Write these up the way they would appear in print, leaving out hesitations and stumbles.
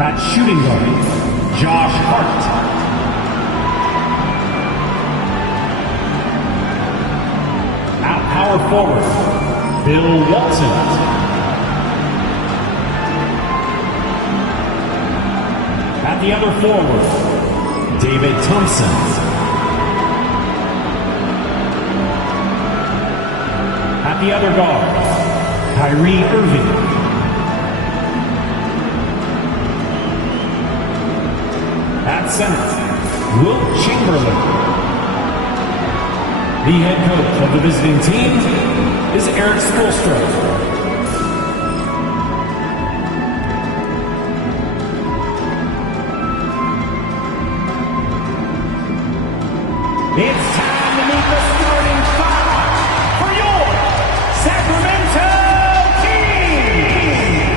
At shooting guard, Josh Hart. At power forward, Bill Walton. At the other forward, David Thompson. At the other guard, Kyrie Irving. At center, Wilt Chamberlain. The head coach of the visiting team is Eric Spoelstra. It's time to meet the starting five for your Sacramento Kings.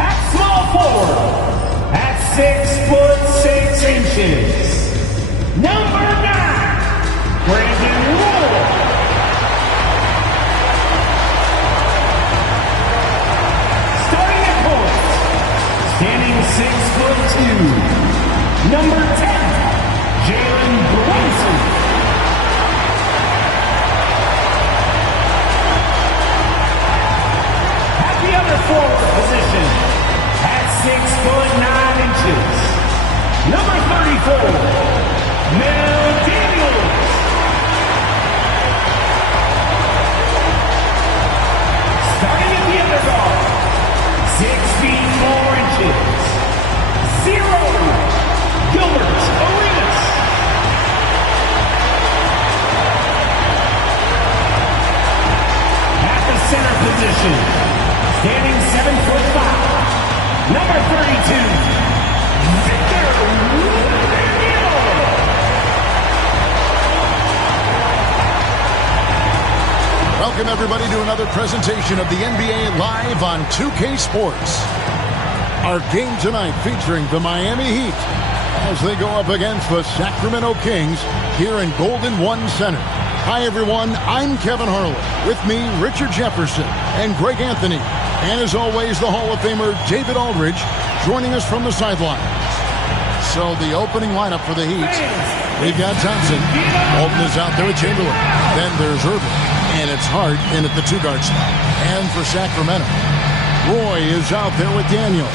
At small forward, at 6'6" number 9, Brandon Roy. Starting at point, standing 6'2", number 10, Jalen Brunson. At the other forward position, at 6'9", number 34. Mel Daniels. Starting at the other guard, 6 feet 4 inches, 0, Gilbert Arenas. At the center position, standing 7'5", number 32, Victor Welcome, everybody, to another presentation of the NBA live on 2K Sports. Our game tonight featuring the Miami Heat as they go up against the Sacramento Kings here in Golden One Center. Hi, everyone. I'm Kevin Harlan. With me, Richard Jefferson and Greg Anthony. And as always, the Hall of Famer David Aldridge joining us from the sidelines. So the opening lineup for the Heat, we've got Thompson. Walton is out there with Chamberlain. Then there's Irving. And it's Hart in at the 2-guard spot. And for Sacramento, Roy is out there with Daniels.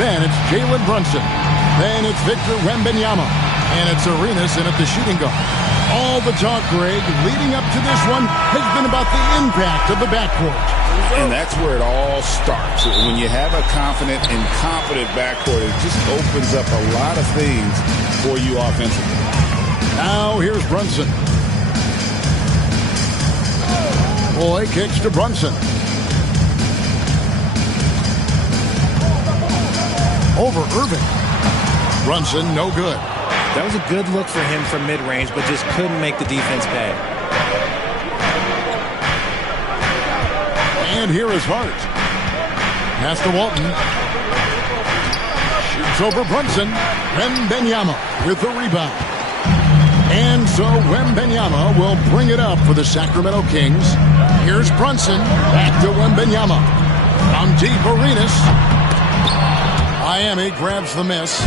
Then it's Jalen Brunson. Then it's Victor Wembanyama. And it's Arenas in at the shooting guard. All the talk, Greg, leading up to this one has been about the impact of the backcourt. And that's where it all starts. When you have a confident and competent backcourt, it just opens up a lot of things for you offensively. Now here's Brunson. Roy kicks to Brunson. Over Irving. Brunson, no good. That was a good look for him from mid-range, but just couldn't make the defense pay. And here is Hart. Pass to Walton. Shoots over Brunson. Wembanyama with the rebound. And so Wembanyama will bring it up for the Sacramento Kings. Here's Brunson. Back to Wembanyama. From deep, Arenas. Miami grabs the miss.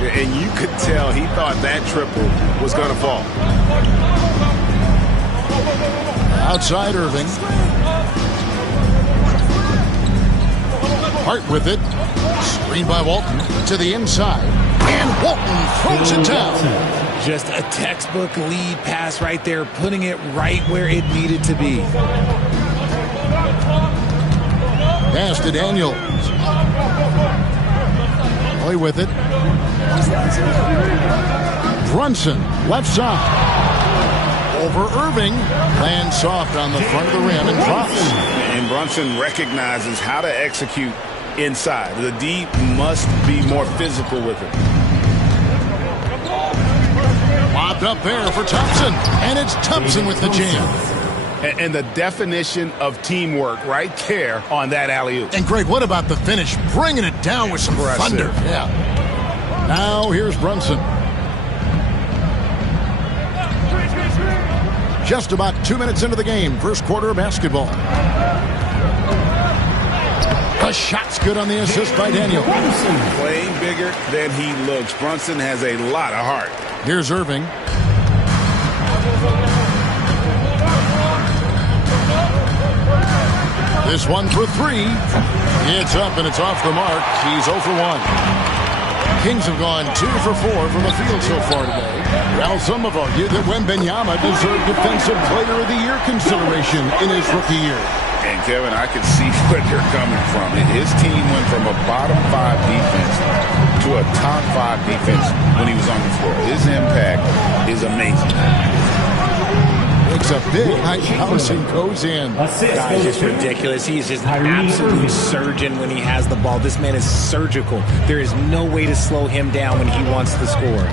And you could tell he thought that triple was going to fall. Outside Irving. Hart with it. Screen by Walton to the inside. And Walton throws it down. Just a textbook lead pass right there, putting it right where it needed to be. Pass to Daniels. Play with it. Brunson, left side. Over Irving. Lands soft on the front of the rim and drops. And Brunson recognizes how to execute inside. The D must be more physical with it. Lobbed up there for Thompson. And it's Thompson with the jam. And the definition of teamwork right there on that alley-oop. And Greg, what about the finish? Bringing it down with some thunder. Yeah. Now here's Brunson. Just about 2 minutes into the game, first quarter of basketball. The shot's good on the assist by Daniel. Playing bigger than he looks. Brunson has a lot of heart. Here's Irving. This one for three. It's up and it's off the mark. He's 0 for 1. Kings have gone 2 for 4 from the field so far today. Well, some have argued that Wembanyama deserved Defensive Player of the Year consideration in his rookie year. And, Kevin, I can see where they're coming from. His team went from a bottom 5 defense to a top 5 defense when he was on the floor. His impact is amazing. Makes a big high house and goes in. Guys, just ridiculous. He's just an absolute surgeon when he has the ball. This man is surgical. There is no way to slow him down when he wants to score.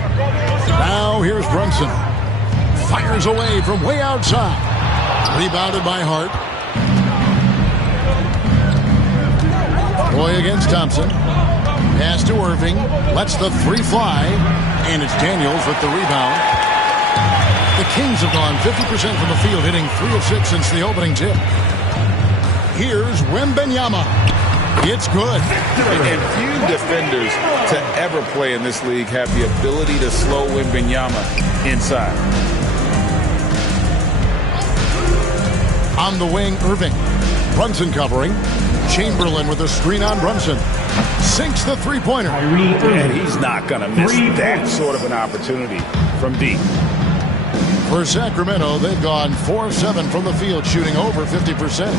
Now here's Brunson. Fires away from way outside. Rebounded by Hart. Roy against Thompson. Pass to Irving. Lets the three fly. And it's Daniels with the rebound. The Kings have gone 50% from the field, hitting 3 of 6 since the opening tip. Here's Wembanyama. It's good. And few defenders to ever play in this league have the ability to slow Wembanyama inside. On the wing, Irving. Brunson covering. Chamberlain with a screen on Brunson. Sinks the three-pointer. And he's not going to miss that sort of an opportunity from deep. For Sacramento, they've gone 4 of 7 from the field, shooting over 50%.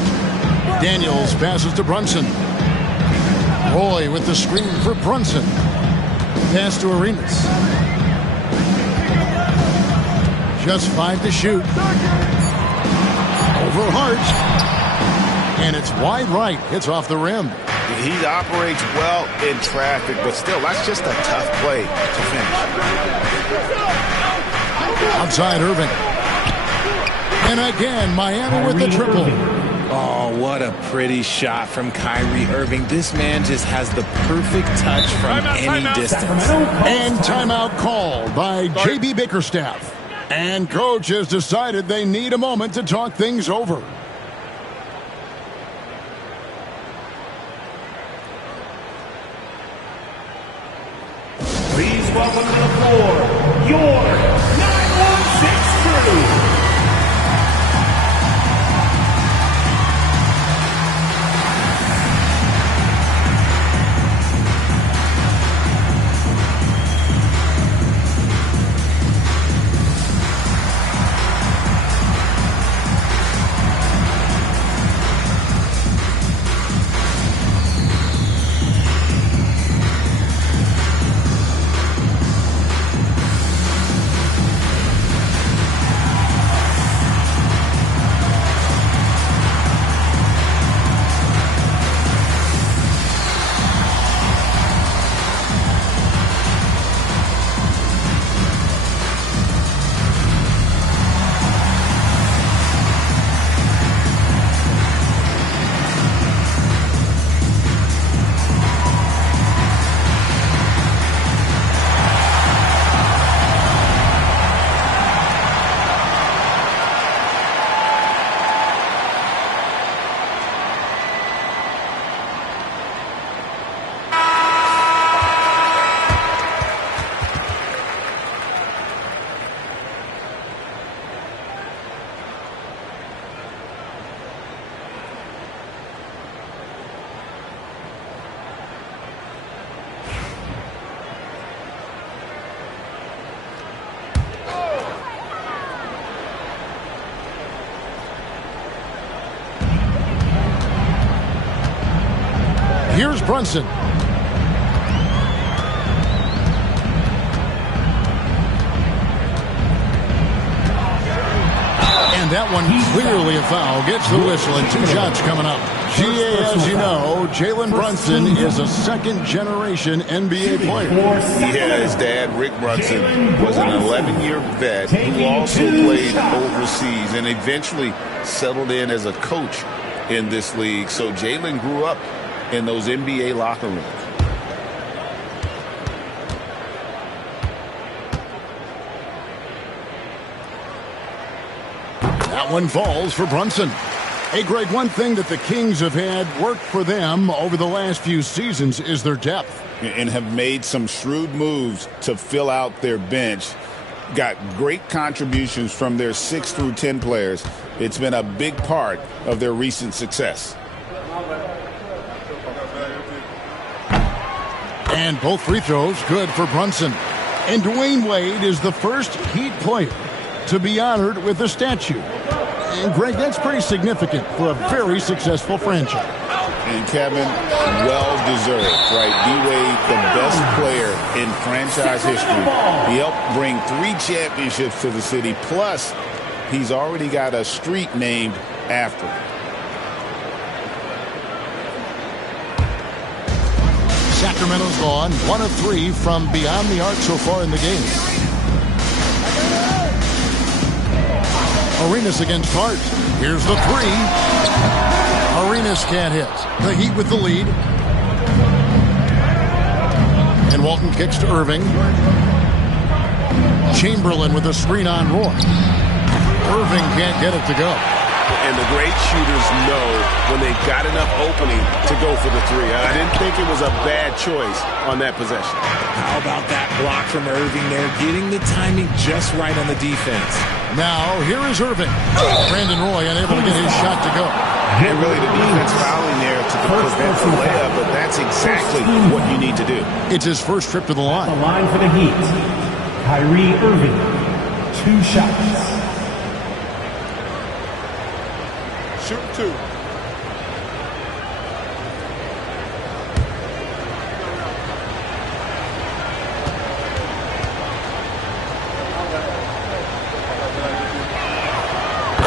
Daniels passes to Brunson. Roy with the screen for Brunson. Pass to Arenas. Just 5 to shoot. Over Hart. And it's wide right. It's off the rim. He operates well in traffic, but still, that's just a tough play to finish. Outside Irving. And again, Miami with the triple. Oh, what a pretty shot from Kyrie Irving. This man just has the perfect touch from any distance. And timeout called by J.B. Bickerstaff. And coach has decided they need a moment to talk things over. Please welcome to the floor, your 916 crew. Here's Brunson. And that one clearly a foul. Gets the whistle and 2 shots coming up. GA, as you know, Jalen Brunson is a second-generation NBA player. Yeah, his dad, Rick Brunson, was an 11-year vet who also played overseas and eventually settled in as a coach in this league. So Jalen grew up in those NBA locker rooms. That one falls for Brunson. Hey, Greg, one thing that the Kings have had work for them over the last few seasons is their depth. And have made some shrewd moves to fill out their bench. Got great contributions from their 6 through 10 players. It's been a big part of their recent success. And both free throws good for Brunson. And Dwayne Wade is the first Heat player to be honored with a statue. And Greg, that's pretty significant for a very successful franchise. And Kevin, well-deserved, right? D-Wade, the best player in franchise history. He helped bring 3 championships to the city. Plus, he's already got a street named after him. Sacramento's gone 1 of 3 from beyond the arc so far in the game. Arenas against Hart. Here's the 3. Arenas can't hit. The Heat with the lead. And Walton kicks to Irving. Chamberlain with a screen on Roy. Irving can't get it to go. And the great shooters know when they've got enough opening to go for the 3. I didn't think it was a bad choice on that possession. How about that block from Irving there, getting the timing just right on the defense. Now, here is Irving. Brandon Roy unable to get his shot to go. And really the defense fouling there to prevent the layup, but that's exactly what you need to do. It's his first trip to the line. The line for the Heat. Kyrie Irving, 2 shots. Shoot 2.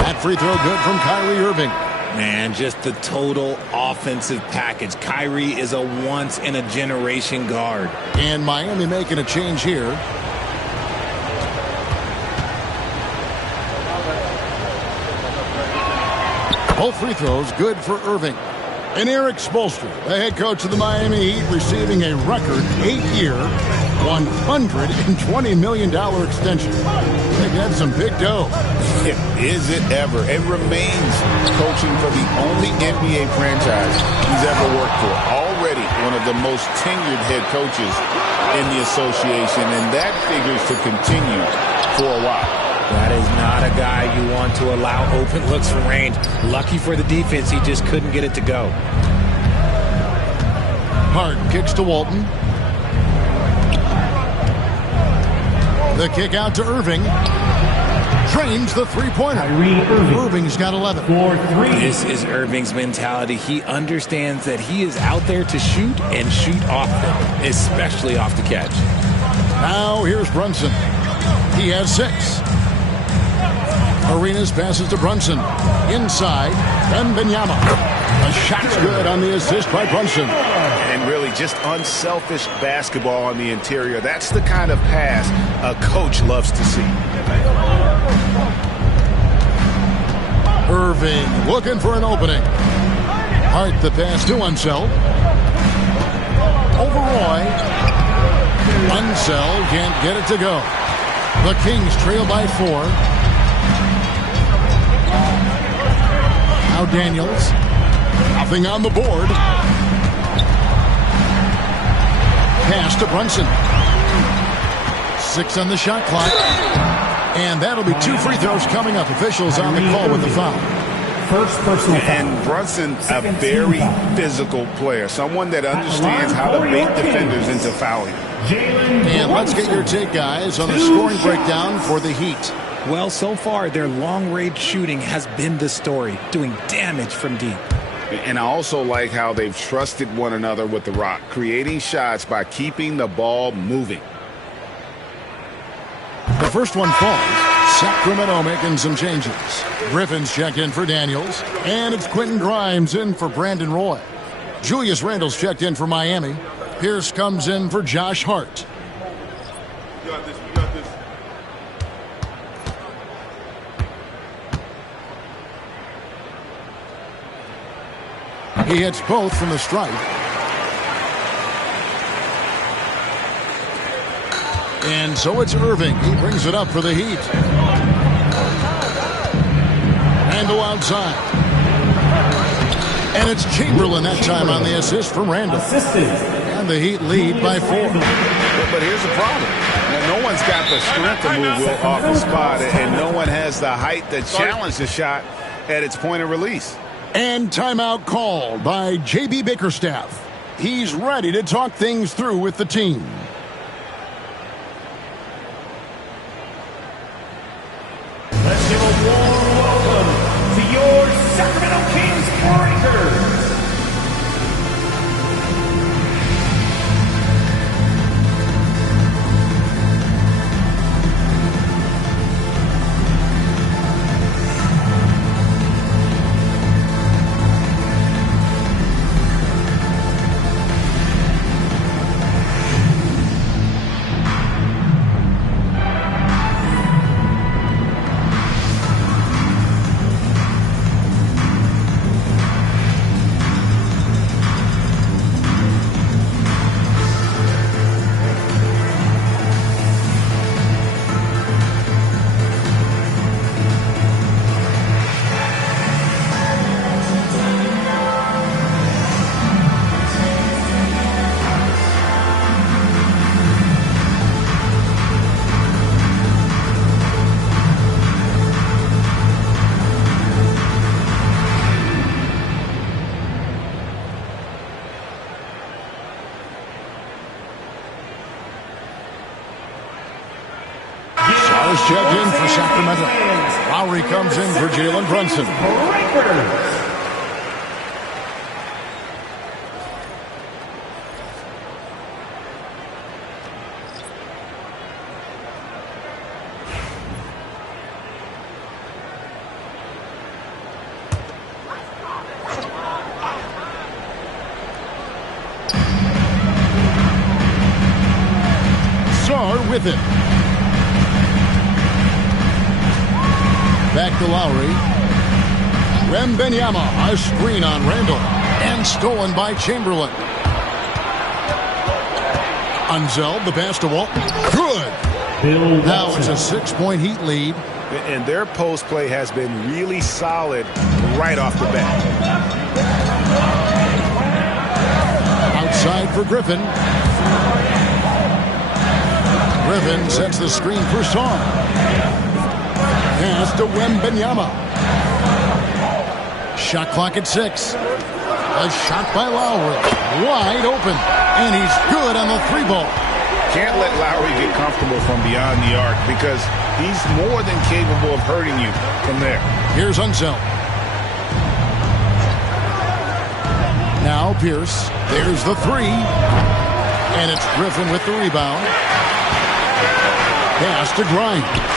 That free throw good from Kyrie Irving. Man, just the total offensive package. Kyrie is a once-in-a-generation guard. And Miami making a change here. Both free throws good for Irving. And Eric Spoelstra, the head coach of the Miami Heat, receiving a record 8-year, $120 million extension. They've had some big dough. Is it ever? It remains coaching for the only NBA franchise he's ever worked for. Already one of the most tenured head coaches in the association, and that figures to continue for a while. That is not a guy you want to allow open looks from range. Lucky for the defense, he just couldn't get it to go. Hart kicks to Walton. The kick out to Irving. Drains the three-pointer. Irving's got 11. 4-3. This is Irving's mentality. He understands that he is out there to shoot and shoot off them, especially off the catch. Now here's Brunson. He has 6. Arenas passes to Brunson. Inside, Wembanyama. A shot's good on the assist by Brunson. And really just unselfish basketball on the interior. That's the kind of pass a coach loves to see. Irving looking for an opening. Hart the pass to Unseld. Over Roy. Unseld can't get it to go. The Kings trail by 4. Now Daniels. Nothing on the board. Pass to Brunson. 6 on the shot clock. And that'll be 2 free throws coming up. Officials on the call with the foul. First personal foul. And Brunson, a very physical player. Someone that understands how to bait defenders into fouling. And let's get your take, guys, on the scoring breakdown for the Heat. Well, so far, their long-range shooting has been the story, doing damage from deep. And I also like how they've trusted one another with the rock, creating shots by keeping the ball moving. The first one falls. Sacramento making some changes. Griffin's checked in for Daniels. And it's Quentin Grimes in for Brandon Roy. Julius Randle's checked in for Miami. Pierce comes in for Josh Hart. We got this. We got this. He hits both from the stripe. And so it's Irving. He brings it up for the Heat. Randall outside. And it's Chamberlain that time on the assist from Randall. And the Heat lead by 4. But here's the problem. No one's got the strength to move Will off the spot, and no one has the height to challenge the shot at its point of release. And timeout called by J.B. Bickerstaff. He's ready to talk things through with the team. Let's give a warm welcome to your Sacramento Kings Breakers. Checked in for Sacramento. Lowry comes in for Jalen Brunson. Sar with it. Back to Lowry. Wembanyama, a screen on Randall. And stolen by Chamberlain. Unzeld, the pass to Walton. Good. Now it's a 6-point Heat lead. And their post play has been really solid right off the bat. Outside for Griffin. Griffin sets the screen for Sar. Pass to Wembanyama. Shot clock at 6. A shot by Lowry. Wide open. And he's good on the 3-ball. Can't let Lowry get comfortable from beyond the arc because he's more than capable of hurting you from there. Here's Unseld. Now Pierce. There's the 3. And it's Griffin with the rebound. Pass to Grimes.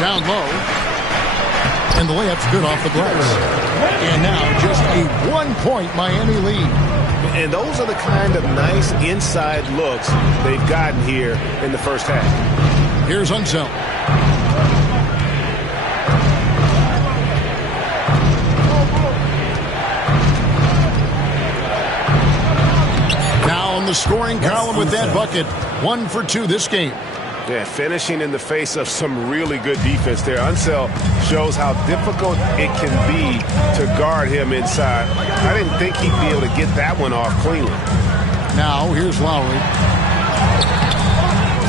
Down low. And the layup's good off the glass. And now just a 1-point Miami lead. And those are the kind of nice inside looks they've gotten here in the first half. Here's Unseld. Now on the scoring column with that bucket. 1 for 2 this game. Yeah, finishing in the face of some really good defense there. Unseld shows how difficult it can be to guard him inside. I didn't think he'd be able to get that one off cleanly. Now, here's Lowry.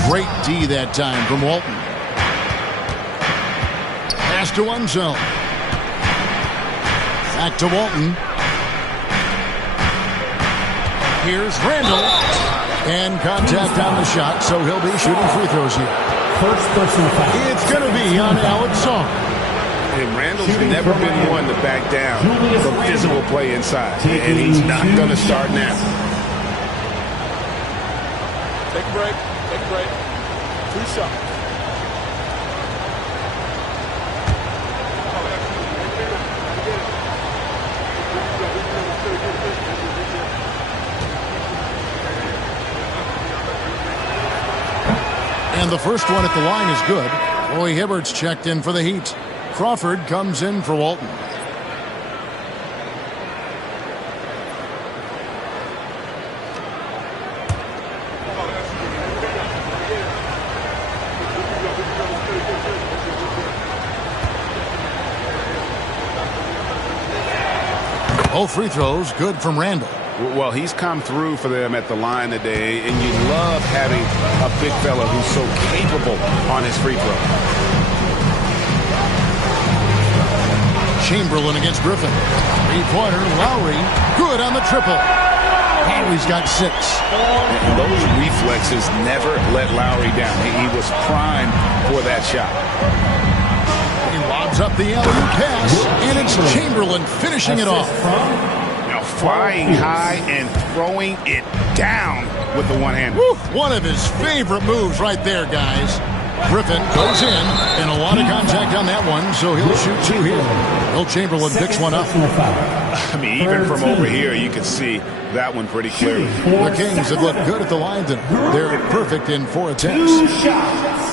Great D that time from Walton. Pass to Unseld. Back to Walton. Here's Randall. And contact on the shot, so he'll be shooting free throws here. First personal foul. It's going to be on Alex Song. And Randall's never been one to back down from physical play inside. And he's not going to start now. Take a break. Take a break. 2 shots. And the first one at the line is good. Roy Hibbert's checked in for the Heat. Crawford comes in for Walton. Both free throws good from Randall. Well, he's come through for them at the line today, and you love having a big fella who's so capable on his free throw. Chamberlain against Griffin. Three-pointer, Lowry, good on the triple. Lowry's got 6. And those reflexes never let Lowry down. He was primed for that shot. He lobs up the alley-oop pass, and it's Chamberlain finishing it off. Now flying high and throwing it down with the one hand. One of his favorite moves right there, guys. Griffin goes in, and a lot of contact on that one, so he'll shoot 2 here. Will Chamberlain picks one up. I mean, even from over here, you can see that one pretty clearly. The Kings have looked good at the line tonight. They're perfect in 4 attempts. 2 shots.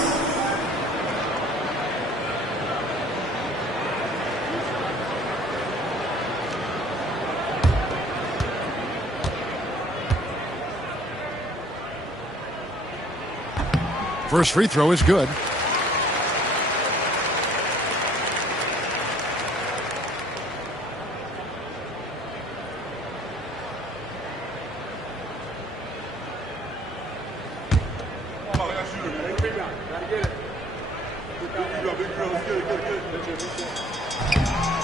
First free throw is good.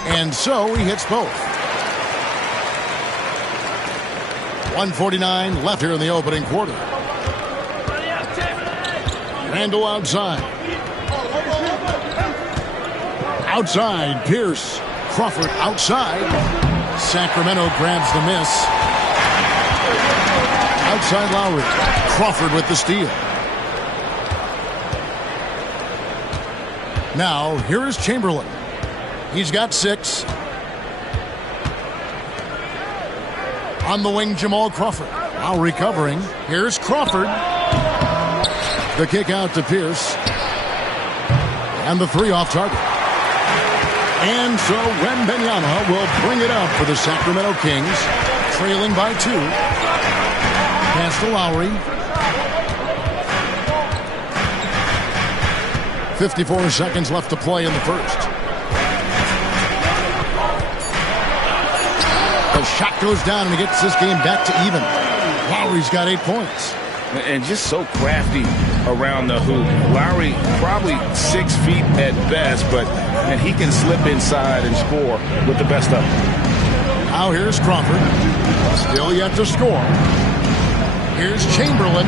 And so he hits both. 1:49 left here in the opening quarter. Randall outside. Outside, Pierce. Crawford outside. Sacramento grabs the miss. Outside Lowry. Crawford with the steal. Now, here is Chamberlain. He's got 6. On the wing, Jamal Crawford. Lowry covering. Here's Crawford. The kick out to Pierce. And the 3 off target. And so Wembanyama will bring it up for the Sacramento Kings. Trailing by 2. Pass to Lowry. 54 seconds left to play in the first. The shot goes down and he gets this game back to even. Lowry's got 8 points. And just so crafty around the hoop. Lowry probably 6 feet at best, and he can slip inside and score with the best of them. Now here's Crawford. Still yet to score. Here's Chamberlain.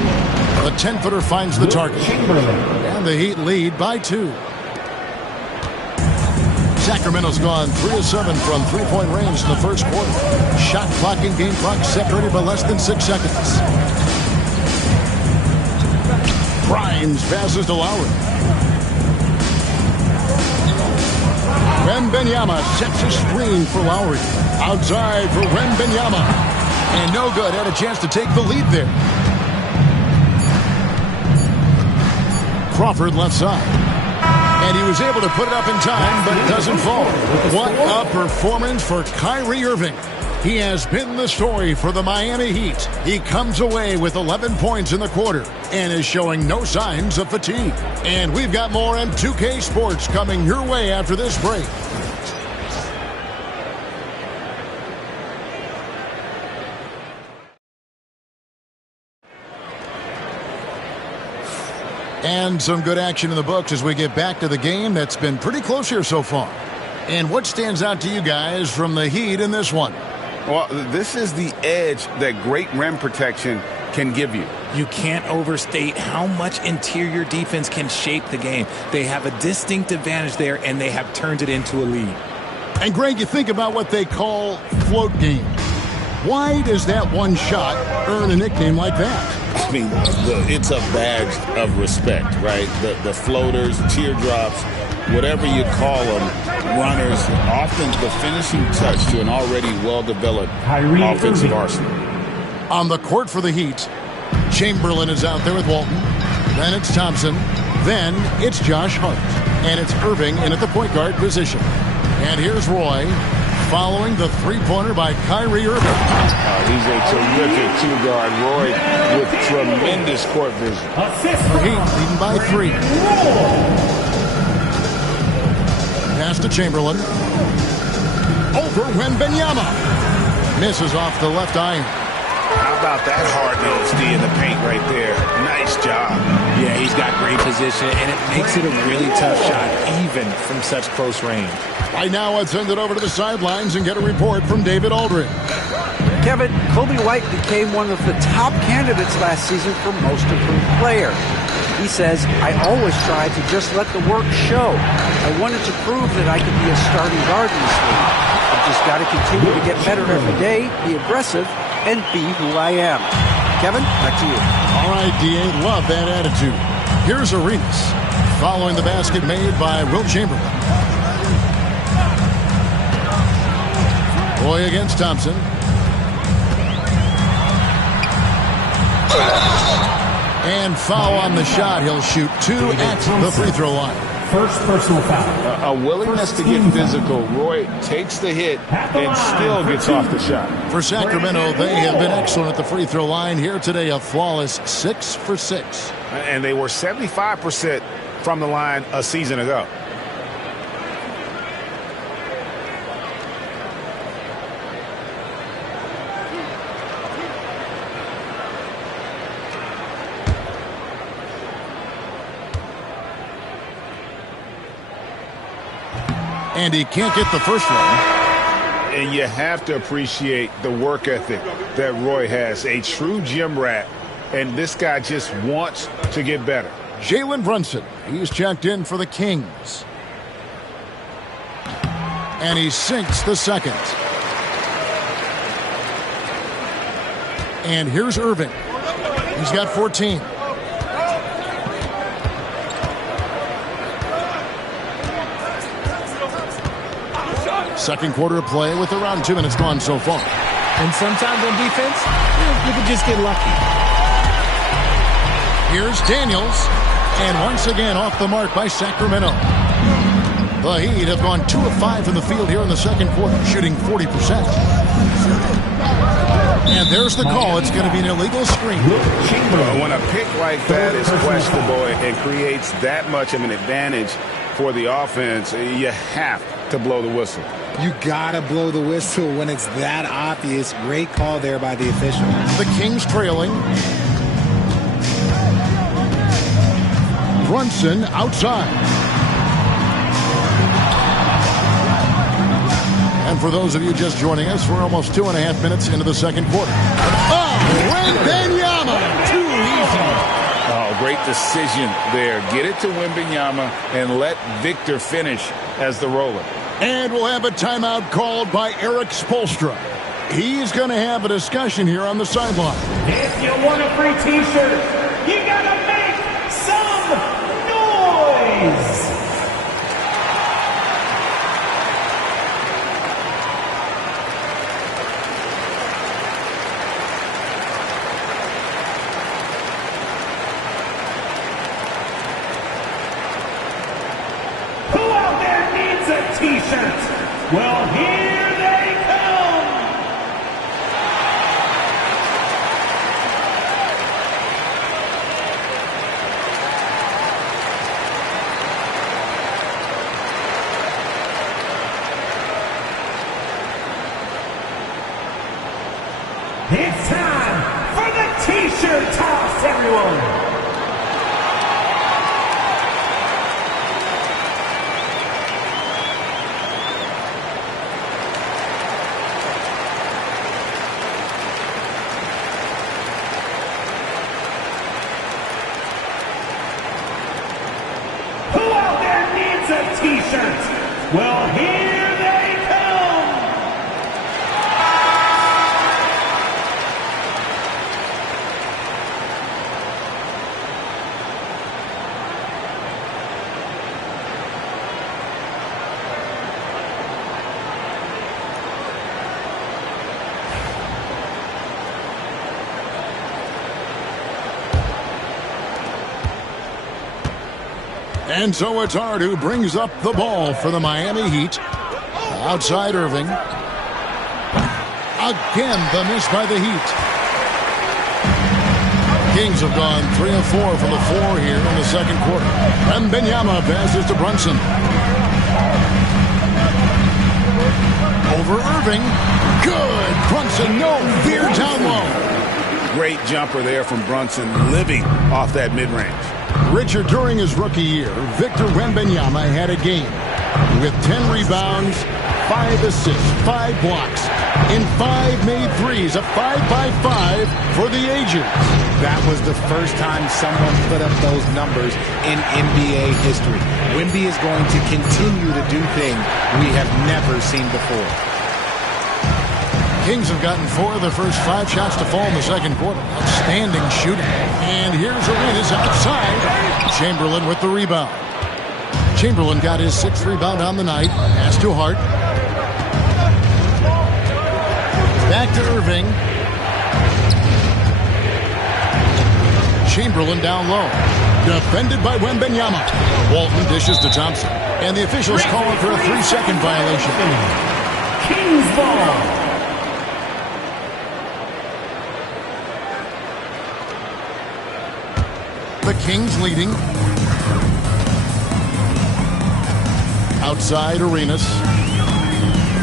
The 10-footer finds the target. And the Heat lead by 2. Sacramento's gone 3 of 7 from 3-point range in the first quarter. Shot clock and game clock separated by less than 6 seconds. Grimes passes to Lowry. Wembanyama sets a screen for Lowry. Outside for Wembanyama. And no good. Had a chance to take the lead there. Crawford left side. And he was able to put it up in time, but it doesn't fall. What a performance for Kyrie Irving. He has been the story for the Miami Heat. He comes away with 11 points in the quarter and is showing no signs of fatigue. And we've got more M2K Sports coming your way after this break. And some good action in the books as we get back to the game that's been pretty close here so far. And what stands out to you guys from the Heat in this one? Well, this is the edge that great rim protection can give you. You can't overstate how much interior defense can shape the game. They have a distinct advantage there, and they have turned it into a lead. And, Greg, you think about what they call float game. Why does that one shot earn a nickname like that? I mean, it's a badge of respect, right? The floaters, teardrops, whatever you call them, runners, often the finishing touch to an already well-developed offensive arsenal. On the court for the Heat, Chamberlain is out there with Walton. Then it's Thompson. Then it's Josh Hart. And it's Irving in at the point guard position. And here's Roy following the three-pointer by Kyrie Irving. He's a terrific two-guard. Roy with tremendous court vision. The Heat leading by 3. Pass to Chamberlain. Over Wembanyama. Misses off the left iron. How about that hard-nosed D in the paint right there? Nice job. Yeah, he's got great position, and it makes it a really tough shot, even from such close range. Right now, let's send it over to the sidelines and get a report from David Aldridge. Kevin, Kobe White became one of the top candidates last season for Most Improved Player. He says, I always try to just let the work show. I wanted to prove that I could be a starting guard in this league. I've just got to continue to get better every day, be aggressive, and be who I am. Kevin, back to you. All right, D.A., love that attitude. Here's Arenas, following the basket made by Will Chamberlain. Boy against Thompson. And foul on the shot. He'll shoot 2 at the free throw line. First personal foul. A willingness to get physical. Roy takes the hit and still gets off the shot. For Sacramento, they have been excellent at the free throw line here today. A flawless 6 for 6. And they were 75% from the line a season ago. And he can't get the first one. And you have to appreciate the work ethic that Roy has. A true gym rat. And this guy just wants to get better. Jalen Brunson, he's checked in for the Kings. And he sinks the second. And here's Irving. He's got 14. Second quarter of play with around 2 minutes gone so far. And sometimes on defense, you can just get lucky. Here's Daniels. And once again off the mark by Sacramento. The Heat have gone 2 of 5 in the field here in the second quarter, shooting 40%. And there's the call. It's going to be an illegal screen. When a pick like that is questionable and creates that much of an advantage for the offense, you have to blow the whistle. You gotta blow the whistle when it's that obvious. Great call there by the official. The Kings trailing. Brunson outside. And for those of you just joining us, we're almost 2.5 minutes into the second quarter. Oh, Wembanyama! Too easy. Oh, great decision there. Get it to Wembanyama and let Victor finish as the roller. And we'll have a timeout called by Eric Spoelstra. He's going to have a discussion here on the sideline. If you want a free t-shirt, you gotta make some noise! Who out there needs a t-shirt? Well, here they come! It's time for the t-shirt toss, everyone! Who out there needs a t-shirt? Well, here they come! And so it's Hart who brings up the ball for the Miami Heat. Outside Irving. Again, the miss by the Heat. Kings have gone 3 of 4 from the floor here in the second quarter. Wembanyama passes to Brunson. Over Irving. Good. Brunson, no fear down low. Great jumper there from Brunson, living off that mid-range. Richard, during his rookie year, Victor Wembanyama had a game with 10 rebounds, 5 assists, 5 blocks, and 5 made threes, a 5-by-5 for the ages. That was the first time someone put up those numbers in NBA history. Wemby is going to continue to do things we have never seen before. Kings have gotten 4 of their first 5 shots to fall in the second quarter. Outstanding shooting. And here's Arenas outside. Chamberlain with the rebound. Chamberlain got his 6th rebound on the night. Pass to Hart. Back to Irving. Chamberlain down low. Defended by Wembanyama. Walton dishes to Thompson. And the officials calling for a 3-second violation. Kings ball. The Kings leading. Outside Arenas.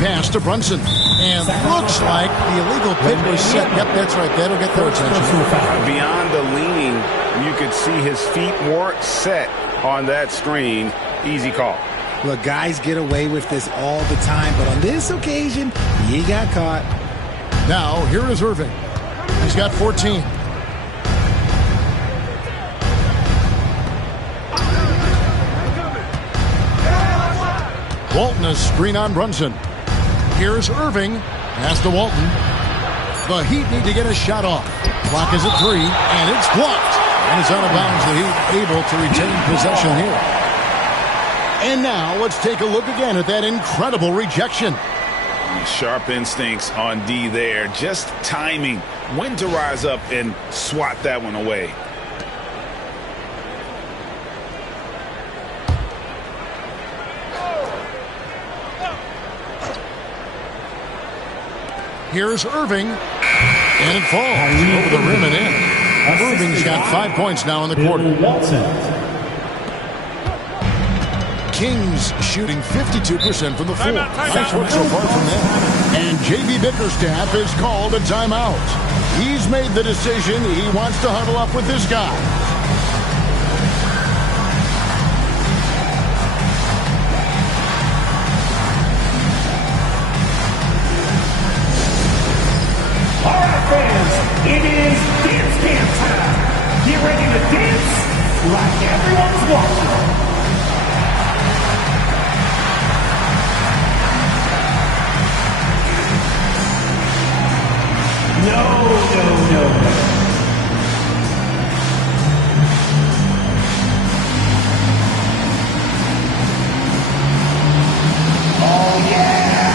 Pass to Brunson. And looks like the illegal pick was set. Yep, that's right. That'll get their attention. Beyond the leaning, you could see his feet weren't set on that screen. Easy call. Look, guys get away with this all the time, but on this occasion, he got caught. Now, here is Irving. He's got 14. Walton is screen on Brunson. Here's Irving. Pass to Walton. The Heat need to get a shot off. Clock is at 3, and it's blocked. And it's out of bounds. The Heat able to retain possession here. And now let's take a look again at that incredible rejection. Sharp instincts on D there. Just timing when to rise up and swat that one away. Here's Irving, and it falls over the rim and in. Irving's got 5 points now in the quarter. Kings shooting 52% from the floor. Nice work so far from them. And J.B. Bickerstaff has called a timeout. He's made the decision. He wants to huddle up with this guy. All right, fans, it is dance time. Get ready to dance like everyone's watching. No. Oh, yeah.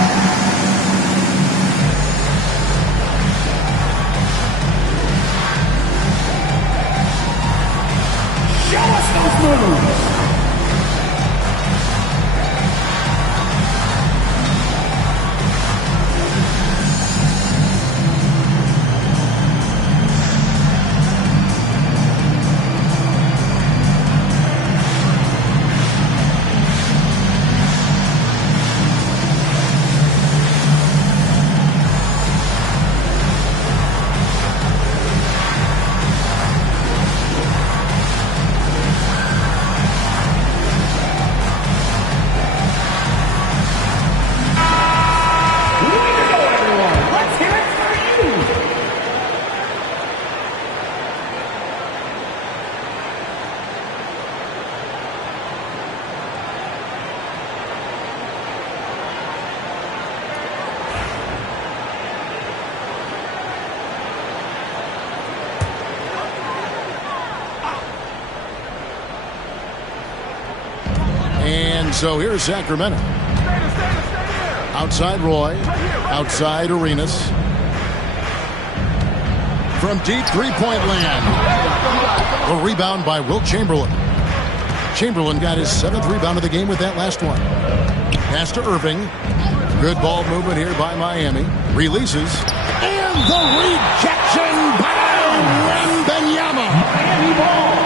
Show us those moves. So here's Sacramento. Outside Roy. Outside Arenas. From deep three-point land. A rebound by Wilt Chamberlain. Chamberlain got his 7th rebound of the game with that last one. Pass to Irving. Good ball movement here by Miami. Releases. And the rejection by Wembanyama. Miami ball.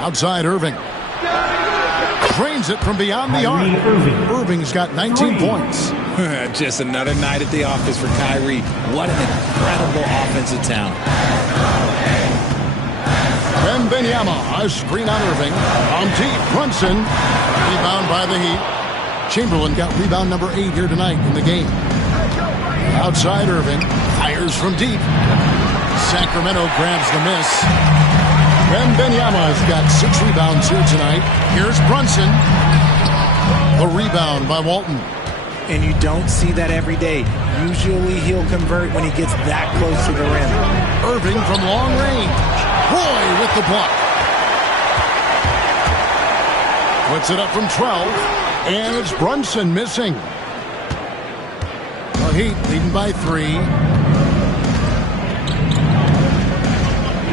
Outside Irving. Drains it from beyond the arc. Irving's got 19 points. Just another night at the office for Kyrie. What an incredible offensive talent. Wembanyama, a screen on Irving. On deep, Brunson. Rebound by the Heat. Chamberlain got rebound number 8 here tonight in the game. Outside Irving. Fires from deep. Sacramento grabs the miss. Wembanyama's got 6 rebounds here tonight. Here's Brunson. The rebound by Walton. And you don't see that every day. Usually he'll convert when he gets that close to the rim. Irving from long range. Roy with the block. Puts it up from 12. And it's Brunson missing. The Heat leading by 3.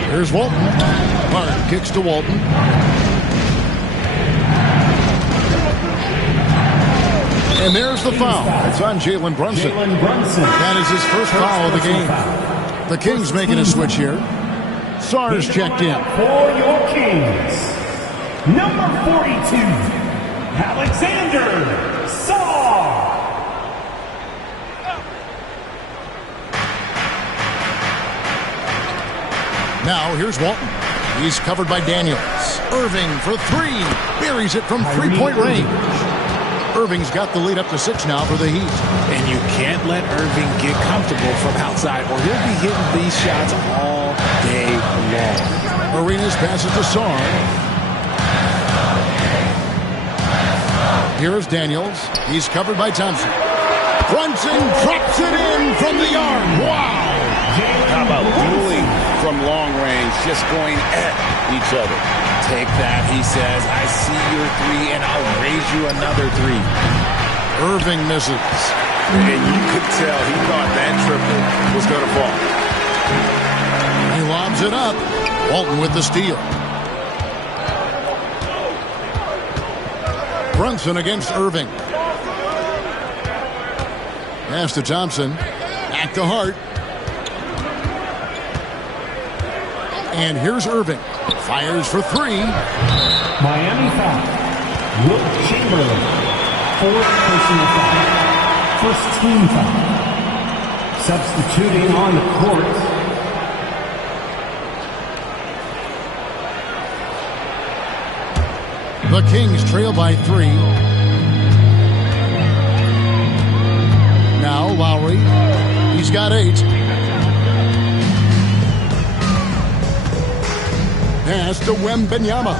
Here's Walton. Hard kicks to Walton. And there's the foul. It's on Jalen Brunson. That is his first foul of the game. The Kings making a switch here. Sarr's checked in. For your Kings, number 42, Alexander Sarr. Now here's Walton. He's covered by Daniels. Irving for 3. Buries it from 3-point range. Irving's got the lead up to 6 now for the Heat. And you can't let Irving get comfortable from outside or he'll be hitting these shots all day long. Arenas passes to Sarr. Here's Daniels. He's covered by Thompson. Brunson drops it in from the arc. Wow! How about dueling from long range, just going at each other? Take that, he says. I see your 3, and I'll raise you another 3. Irving misses. And you could tell he thought that triple was going to fall. He lobs it up. Walton with the steal. Brunson against Irving. Pass to Thompson. Back to Hart. And here's Irving. Fires for 3. Miami foul. Wilt Chamberlain. 4th personal foul. First team foul. Substituting on the court. The Kings trail by 3. Now Lowry. He's got 8. Pass to Wembanyama.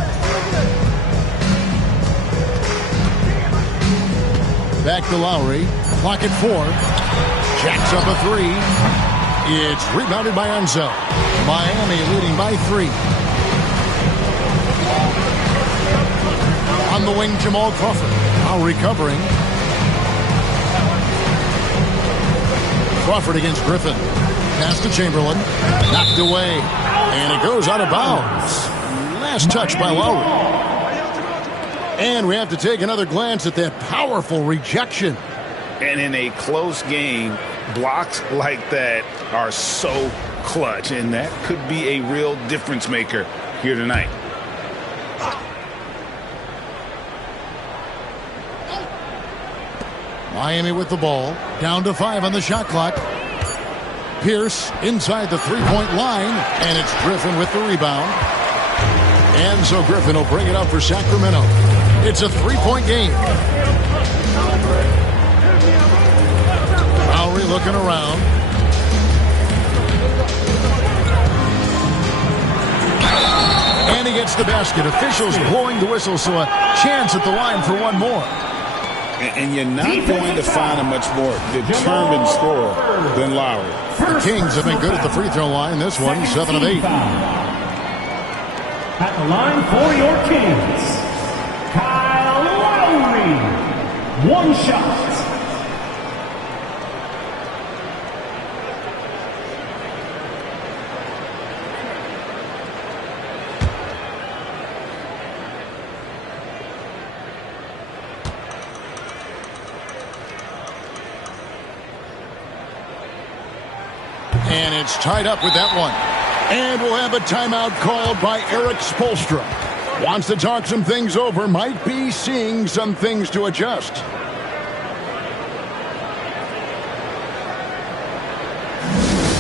Back to Lowry. Clock at 4. Jacks up a 3. It's rebounded by Enzo. Miami leading by 3. On the wing, Jamal Crawford. Now recovering. Crawford against Griffin. Pass to Chamberlain. Knocked away. And it goes out of bounds. Last touch by Lowry. And we have to take another glance at that powerful rejection. And in a close game, blocks like that are so clutch. And that could be a real difference maker here tonight. Miami with the ball. Down to 5 on the shot clock. Pierce inside the 3-point line. And it's Griffin with the rebound. And so Griffin will bring it up for Sacramento. It's a 3-point game. Lowry looking around. And he gets the basket. Officials blowing the whistle, so a chance at the line for one more. And you're not going to find a much more determined scorer than Lowry. The Kings have been good at the free throw line. This one, 7 of 8. At the line for your Kings, Kyle Lowry. 1 shot. And it's tied up with that one. And we'll have a timeout called by Eric Spoelstra. Wants to talk some things over. Might be seeing some things to adjust.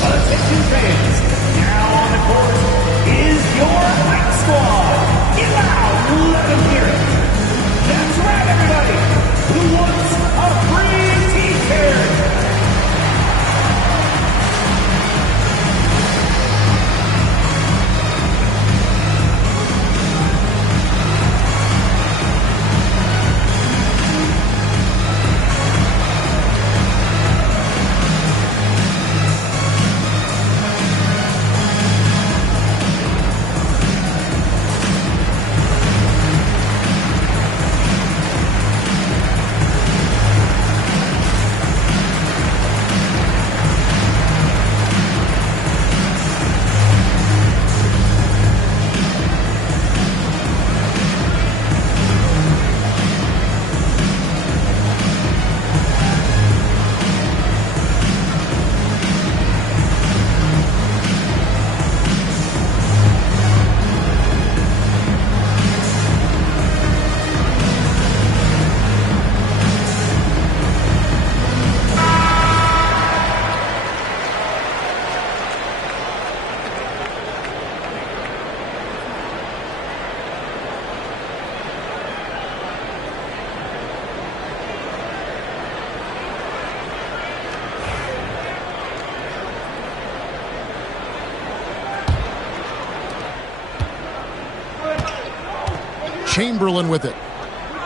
Attention fans, now on the court is your hot squad. Get loud, let them hear it. That's right, everybody. Who wants a free t-shirt? Chamberlain with it.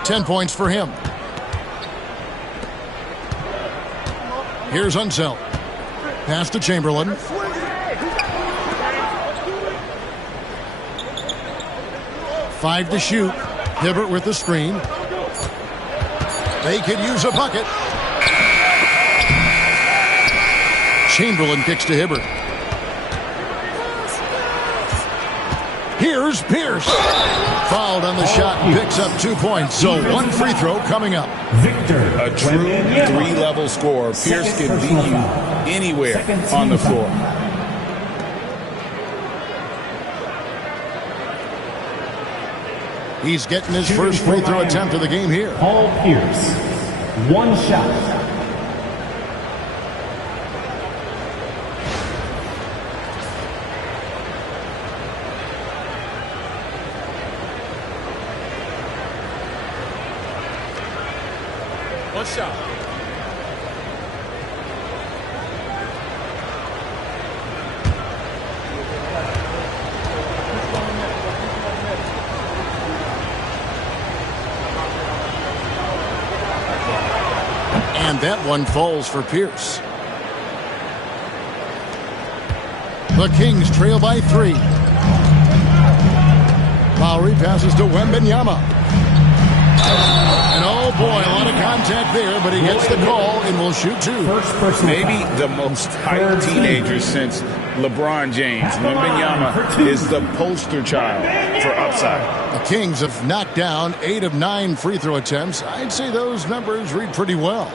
10 points for him. Here's Unseld. Pass to Chamberlain. Five to shoot. Hibbert with the screen. They could use a bucket. Chamberlain kicks to Hibbert. Here's Pierce. Fouled on the shot and picks up 2 points. So one free throw coming up. Victor. A true three-level scorer. Pierce can beat you anywhere on the floor. He's getting his first free throw attempt of the game here. Paul Pierce. One shot. One shot. And that one falls for Pierce. The Kings trail by 3. Lowry passes to Wembanyama. And oh boy, a lot of contact there, but he gets the call and will shoot 2. Maybe the most hyped teenager since LeBron James. Wembanyama is the poster child for upside. The Kings have knocked down 8 of 9 free throw attempts. I'd say those numbers read pretty well.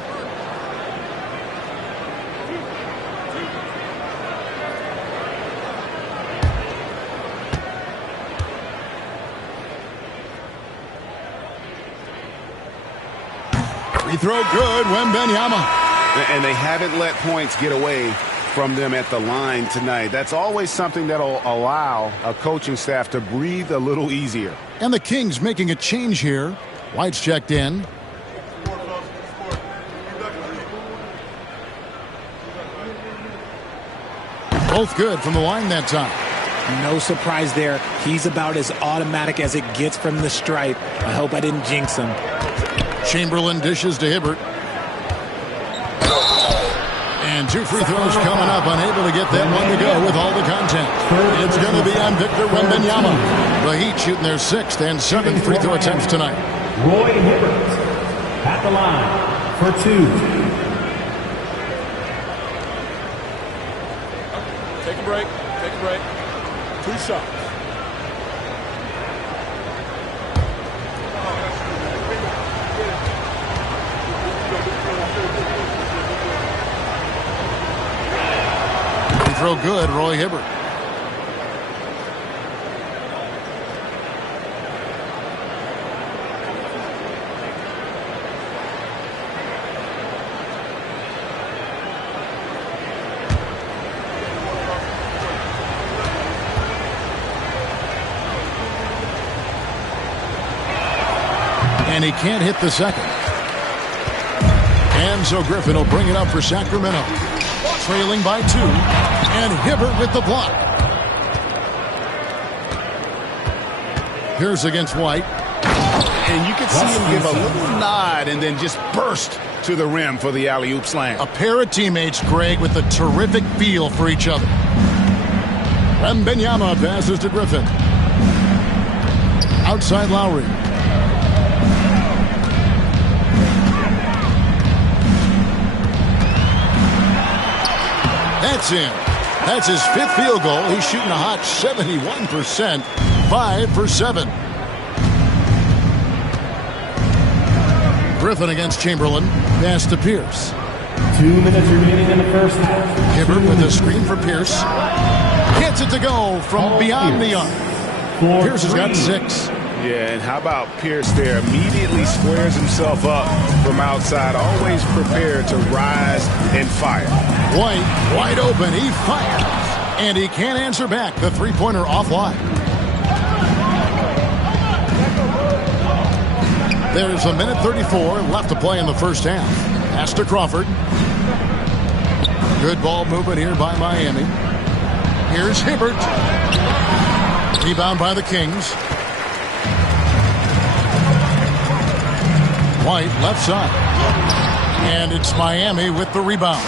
Free throw good, Wembanyama. And they haven't let points get away from them at the line tonight. That's always something that'll allow a coaching staff to breathe a little easier. And the Kings making a change here. White's checked in. Both good from the line that time. No surprise there. He's about as automatic as it gets from the stripe. I hope I didn't jinx him. Chamberlain dishes to Hibbert. And 2 free throws coming up, unable to get that one to go with all the contact. It's going to be on Victor Wembanyama. The Heat shooting their 6th and 7th free throw attempts tonight. Roy Hibbert at the line for 2. Take a break. Take a break. 2 shots. Throw good, Roy Hibbert. And he can't hit the second. And so Griffin will bring it up for Sacramento. Trailing by 2. And Hibbert with the block. Pierce against White. And you can see him give a little nod and then just burst to the rim for the alley-oop slam. A pair of teammates, Greg, with a terrific feel for each other. Wembanyama passes to Griffin. Outside Lowry. That's in. That's his 5th field goal. He's shooting a hot 71%. 5 for 7. Griffin against Chamberlain. Pass to Pierce. 2 minutes remaining in the first. Hibbert with a screen for Pierce. Gets it to go from beyond the arc. Pierce has got 6. Yeah, and how about Pierce there? Immediately squares himself up from outside, always prepared to rise and fire. White, wide open, he fires. And he can't answer back. The three-pointer offline. There's a minute 34 left to play in the first half. Pass to Crawford. Good ball movement here by Miami. Here's Hibbert. Rebound by the Kings. White left side. And it's Miami with the rebound.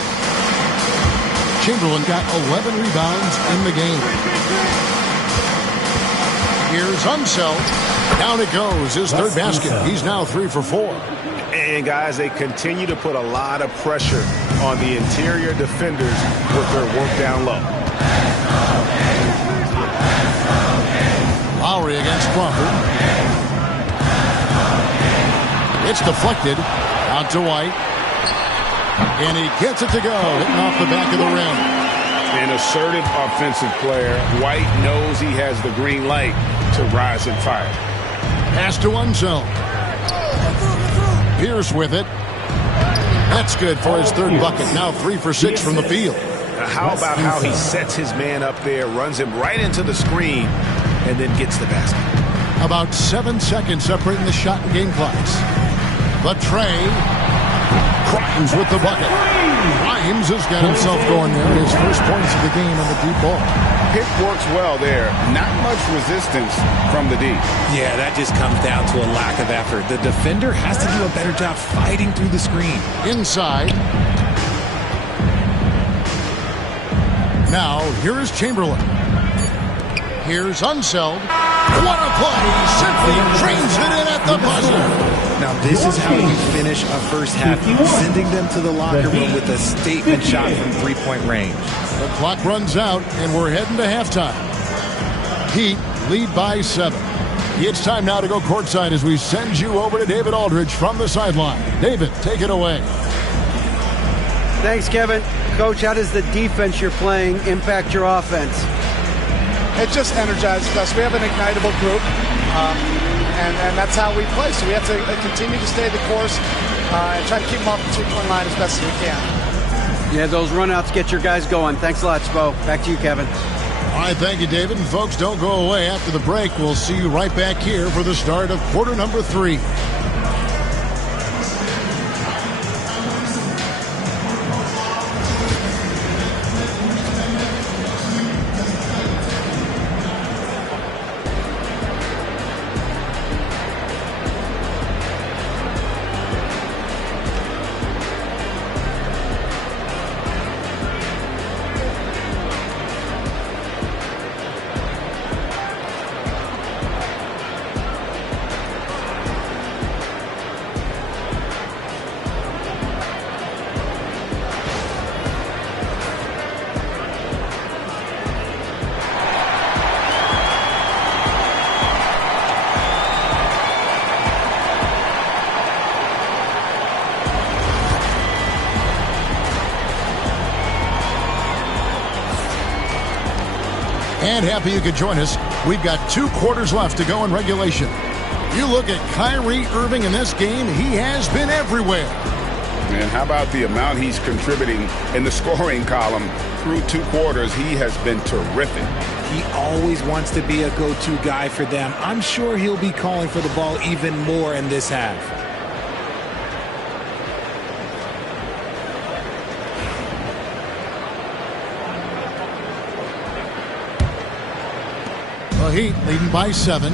Chamberlain got 11 rebounds in the game. Here's Unseld. Down it goes. His third basket. He's now 3 for 4. And guys, they continue to put a lot of pressure on the interior defenders with their work down low. Lowry against Crawford. It's deflected. Out to White. And he gets it to go. Hitting off the back of the rim. An assertive offensive player. White knows he has the green light to rise and fire. Pass to Unseld. Pierce with it. That's good for his third bucket. Now 3 for 6 from the field. Now how about how he sets his man up there, runs him right into the screen, and then gets the basket. About 7 seconds separating the shot and game clocks. The tray. Grimes with the bucket. Grimes has got himself going there. His first points of the game on the deep ball. Pick works well there. Not much resistance from the D. Yeah, that just comes down to a lack of effort. The defender has to do a better job fighting through the screen. Inside. Now, here is Chamberlain. Here's Unseld. What a play! Simply drains it in at the buzzer. Now, this is how you finish a first half, sending them to the locker room with a statement shot from three-point range. The clock runs out, and we're heading to halftime. Heat lead by 7. It's time now to go courtside as we send you over to David Aldridge from the sideline. David, take it away. Thanks, Kevin. Coach, how does the defense you're playing impact your offense? It just energizes us. We have an ignitable group, and that's how we play. So we have to continue to stay the course and try to keep them off the three-point line as best as we can. Yeah, those runouts get your guys going. Thanks a lot, Spo. Back to you, Kevin. All right, thank you, David. And folks, don't go away. After the break, we'll see you right back here for the start of quarter number 3. And happy you could join us. We've got 2 quarters left to go in regulation. You look at Kyrie Irving in this game, he has been everywhere. And how about the amount he's contributing in the scoring column through 2 quarters, he has been terrific. He always wants to be a go-to guy for them. I'm sure he'll be calling for the ball even more in this half. The Heat leading by 7.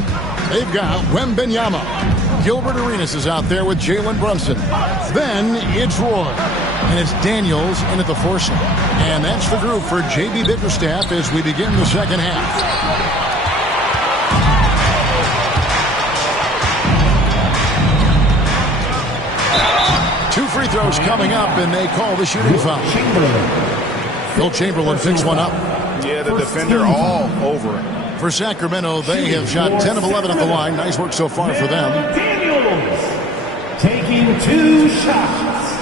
They've got Wembanyama. Gilbert Arenas is out there with Jalen Brunson. Then it's Roy. And it's Daniels in at the 4 slot. And that's the group for J.B. Bickerstaff as we begin the second half. 2 free throws coming up, and they call the shooting foul. Will Chamberlain picks one up. Yeah, the defender all over it. For Sacramento, they have shot 10 of 11 at the line. Nice work so far for them. Daniels taking 2 shots.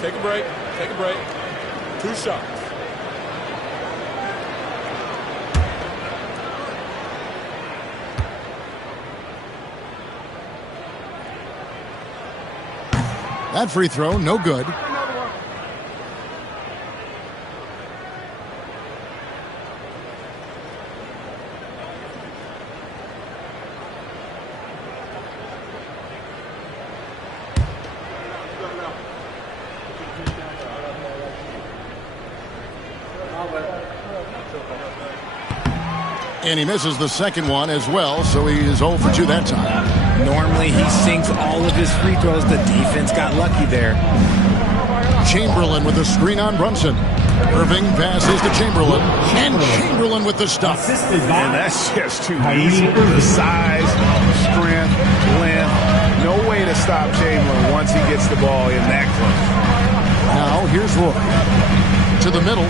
Take a break. Take a break. 2 shots. That free throw, no good. And he misses the second one as well, so he is 0 for 2 that time. Normally, he sinks all of his free throws. The defense got lucky there. Chamberlain with the screen on Brunson. Irving passes to Chamberlain. And Chamberlain with the stop. And that's just too easy. The size, strength, length. No way to stop Chamberlain once he gets the ball in that close. Now, here's Roy. To the middle.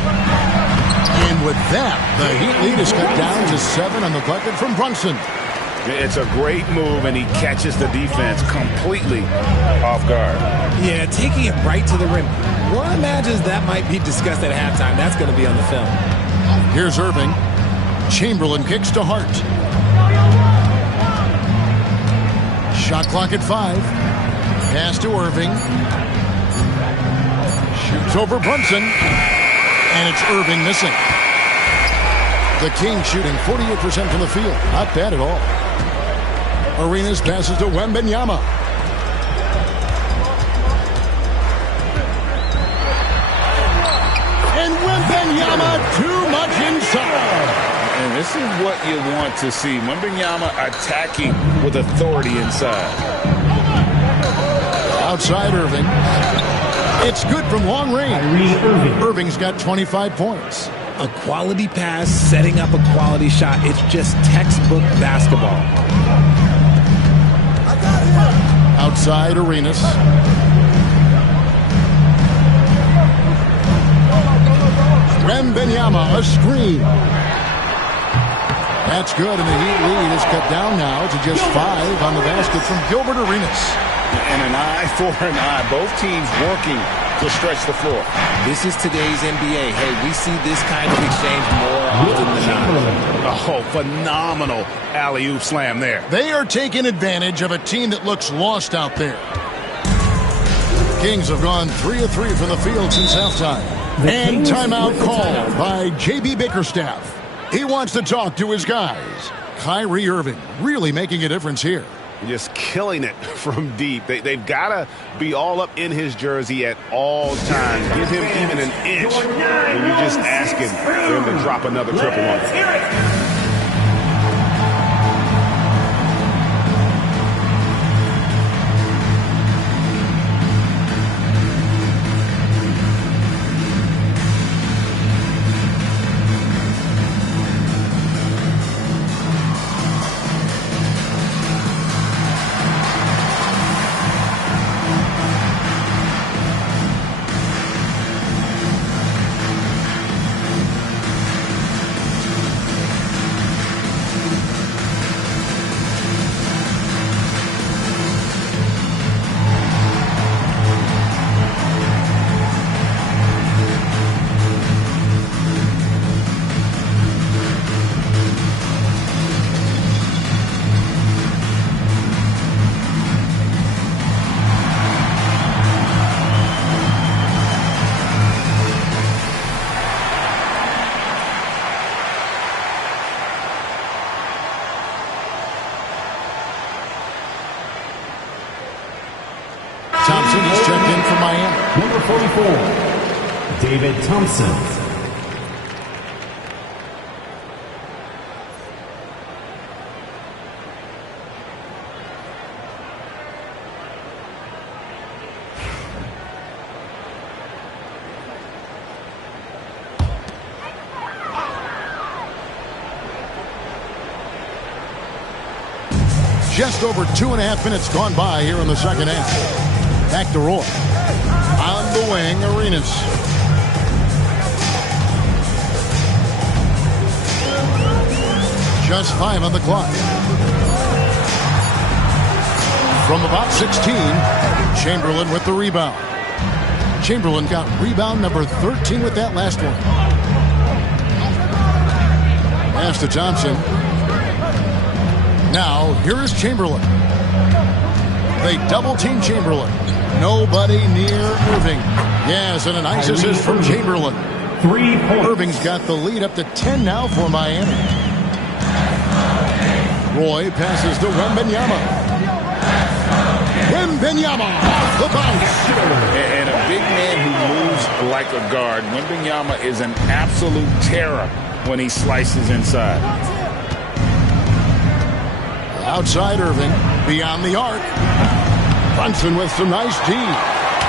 And with that, the Heat lead is cut down to 7 on the bucket from Brunson. It's a great move, and he catches the defense completely off guard. Yeah, taking it right to the rim. One imagines that might be discussed at halftime. That's going to be on the film. Here's Irving. Chamberlain kicks to Hart. Shot clock at 5. Pass to Irving. Shoots over Brunson. And it's Irving missing. The Kings shooting 48% from the field. Not bad at all. Arenas passes to Wembanyama. And Wembanyama too much inside. And this is what you want to see. Wembanyama attacking with authority inside. Outside Irving. It's good from long range. Irving's got 25 points. A quality pass, setting up a quality shot. It's just textbook basketball. Outside Arenas. Wembanyama, a screen. That's good, and the Heat lead is cut down now to just 5 on the basket from Gilbert Arenas. And an eye for an eye. Both teams working to stretch the floor. This is today's NBA. Hey, we see this kind of exchange more often than not. Oh, phenomenal alley-oop slam there. They are taking advantage of a team that looks lost out there. Kings have gone 3 of 3 from the field since halftime. And timeout called by J.B. Bickerstaff. He wants to talk to his guys. Kyrie Irving really making a difference here. Just killing it from deep. They've got to be all up in his jersey at all times. Give him even an inch, and you're just asking for him to drop another triple on it. 44, David Thompson. Just over 2.5 minutes gone by here in the second half. Back to Roy. On the wing, Arenas. Just 5 on the clock. From about 16, Chamberlain with the rebound. Chamberlain got rebound number 13 with that last one. Pass to Thompson. Now, here is Chamberlain. They double-team Chamberlain. Nobody near Irving. Yes, and a nice assist from Chamberlain. 3 points. Irving's got the lead up to 10 now for Miami. Roy passes to Wembanyama. Wembanyama off the bounce. And a big man who moves like a guard. Wembanyama is an absolute terror when he slices inside. Outside Irving, beyond the arc. Brunson with some nice D.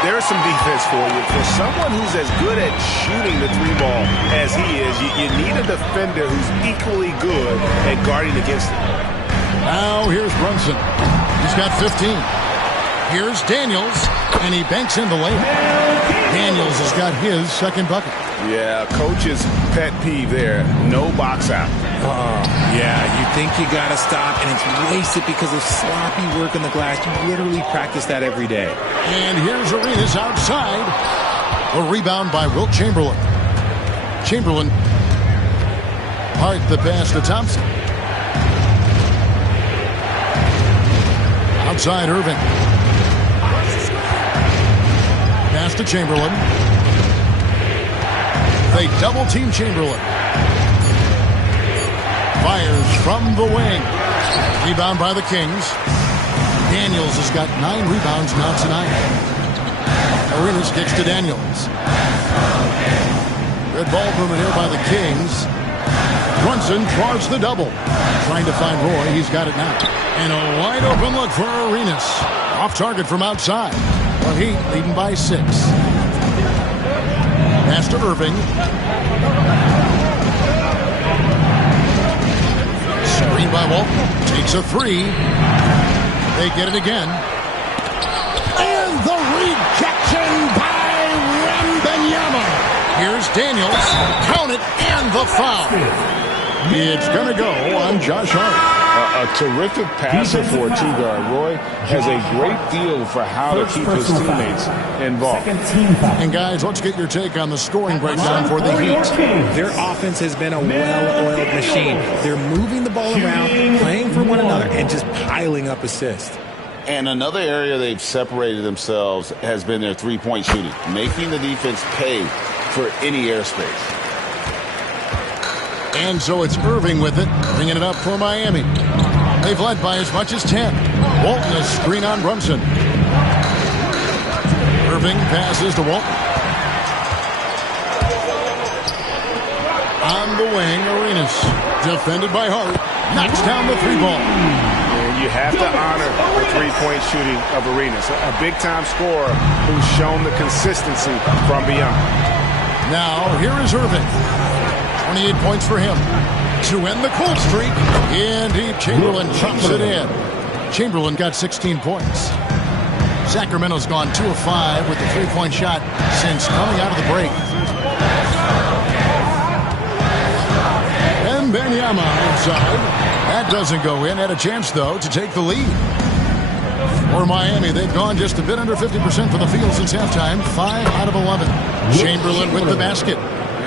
There's some defense for you. For someone who's as good at shooting the three ball as he is, you need a defender who's equally good at guarding against it. Now here's Brunson. He's got 15. Here's Daniels, and he banks in the layup. Daniels has got his second bucket. Yeah, coach's pet peeve there. No box out. Yeah, you think you got to stop, and it's wasted because of sloppy work on the glass. You literally practice that every day. And here's Arenas outside. A rebound by Wilt Chamberlain. Chamberlain, part the pass to Thompson. Outside Irving. Pass to Chamberlain. They double-team Chamberlain. Fires from the wing. Rebound by the Kings. Daniels has got 9 rebounds now tonight. Arenas kicks to Daniels. Good ball movement here by the Kings. Brunson draws the double. Trying to find Roy. He's got it now. And a wide open look for Arenas. Off target from outside. The Heat leading by 6. Pass to Irving. Screen by Walton. Takes a 3. They get it again. And the rejection by Wembanyama. Here's Daniels. Count it, and the foul. It's going to go on Josh Hart. A terrific passer for a two-guard. Roy has a great feel for how to keep his teammates involved. And guys, let's get your take on the scoring breakdown for the Heat. Their offense has been a well-oiled machine. They're moving the ball around, playing for one another, and just piling up assists. And another area they've separated themselves has been their three-point shooting, making the defense pay for any airspace. And so it's Irving with it, bringing it up for Miami. They've led by as much as 10. Walton a screen on Brunson. Irving passes to Walton. On the wing, Arenas. Defended by Hart. Knocks down the 3-ball. And you have to honor the three-point shooting of Arenas. A big-time scorer who's shown the consistency from beyond. Now, here is Irving. 28 points for him to end the cold streak. Indeed, Chamberlain chops it in. Chamberlain got 16 points. Sacramento's gone 2 of 5 with the 3-point shot since coming out of the break. And Wembanyama inside. That doesn't go in. Had a chance, though, to take the lead. For Miami, they've gone just a bit under 50% for the field since halftime. 5 out of 11. Chamberlain with the basket.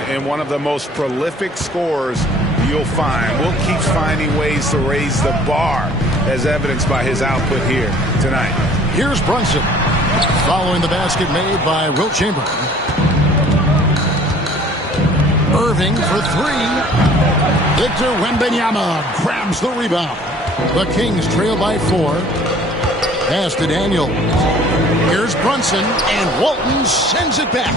And one of the most prolific scorers you'll find. Wilt keeps finding ways to raise the bar, as evidenced by his output here tonight. Here's Brunson, following the basket made by Wilt Chamberlain. Irving for 3. Victor Wembanyama grabs the rebound. The Kings trail by 4. Pass to Daniels. Here's Brunson, and Walton sends it back.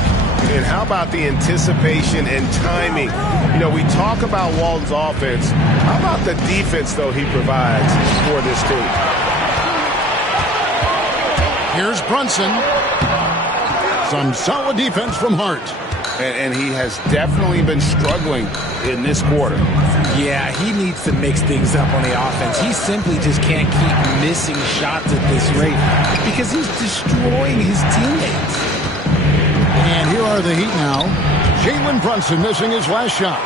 And how about the anticipation and timing? You know, we talk about Walton's offense. How about the defense, though, he provides for this team? Here's Brunson. Some solid defense from Hart. And he has definitely been struggling in this quarter. Yeah, he needs to mix things up on the offense. He simply just can't keep missing shots at this rate because he's destroying his teammates. And here are the Heat now. Jalen Brunson missing his last shot.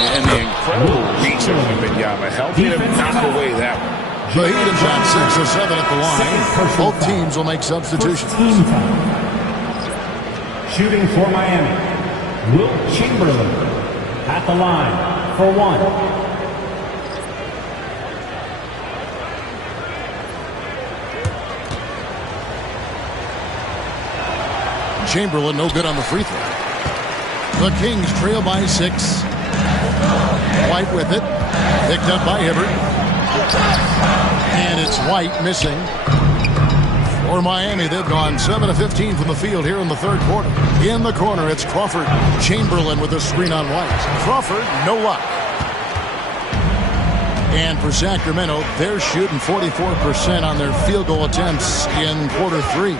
And the incredible reach of Wembanyama helping him knock away that one. The Heat have shot 6 of 7 at the line. Both teams will make substitutions. Shooting for Miami, Wilt Chamberlain at the line for 1. Chamberlain no good on the free throw. The Kings trail by 6. White with it. Picked up by Hibbert. And it's White missing. For Miami, they've gone 7 of 15 from the field here in the third quarter. In the corner, it's Crawford. Chamberlain with a screen on White. Crawford, no luck. And for Sacramento, they're shooting 44% on their field goal attempts in quarter 3.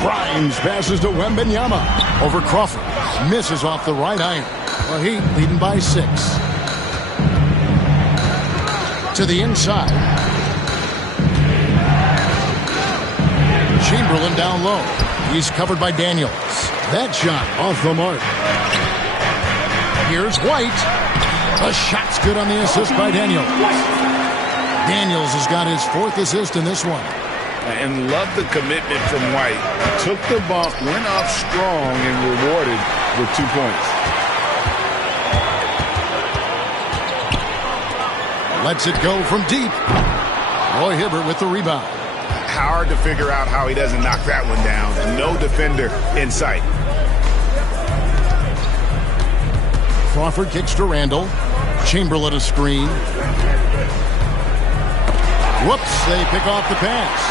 Grimes passes to Wembanyama over Crawford. Misses off the right iron. The Heat leading by 6. To the inside. Chamberlain down low. He's covered by Daniels. That shot off the mark. Here's White. The shot's good on the assist by Daniels. Daniels has got his 4th assist in this one. And love the commitment from White. Took the bump, went off strong, and rewarded with 2 points. Lets it go from deep. Roy Hibbert with the rebound. Hard to figure out how he doesn't knock that one down. No defender in sight. Crawford kicks to Randall. Chamberlain a screen. Whoops, they pick off the pass.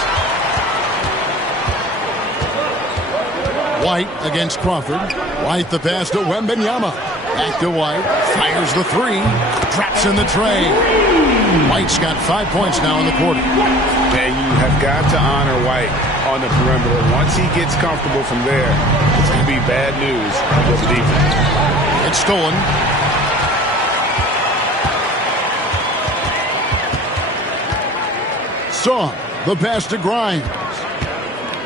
White against Crawford. White the pass to Wembanyama. Back to White. Fires the 3. Drops in the tray. White's got 5 points now in the quarter. And you have got to honor White on the perimeter. Once he gets comfortable from there, it's going to be bad news for the defense. It's stolen. Strong. The pass to Grimes.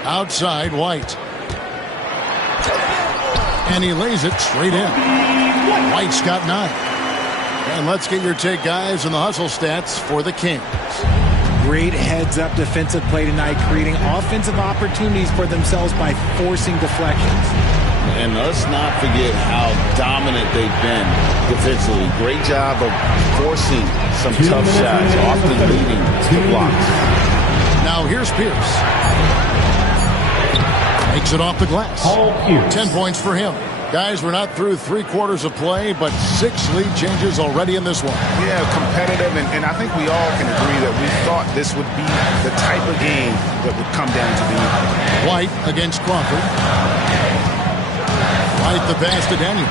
Outside White. And he lays it straight in. White's got 9. And let's get your take, guys, on the hustle stats for the Kings. Great heads-up defensive play tonight, creating offensive opportunities for themselves by forcing deflections. And let's not forget how dominant they've been defensively. Great job of forcing some tough shots, often leading to blocks. Now here's Pierce. Makes it off the glass. 10 points for him. Guys, we're not through 3 quarters of play, but 6 lead changes already in this one. Yeah, competitive, and I think we all can agree that we thought this would be the type of game that would come down to the end. White against Crawford. White the pass to Daniels.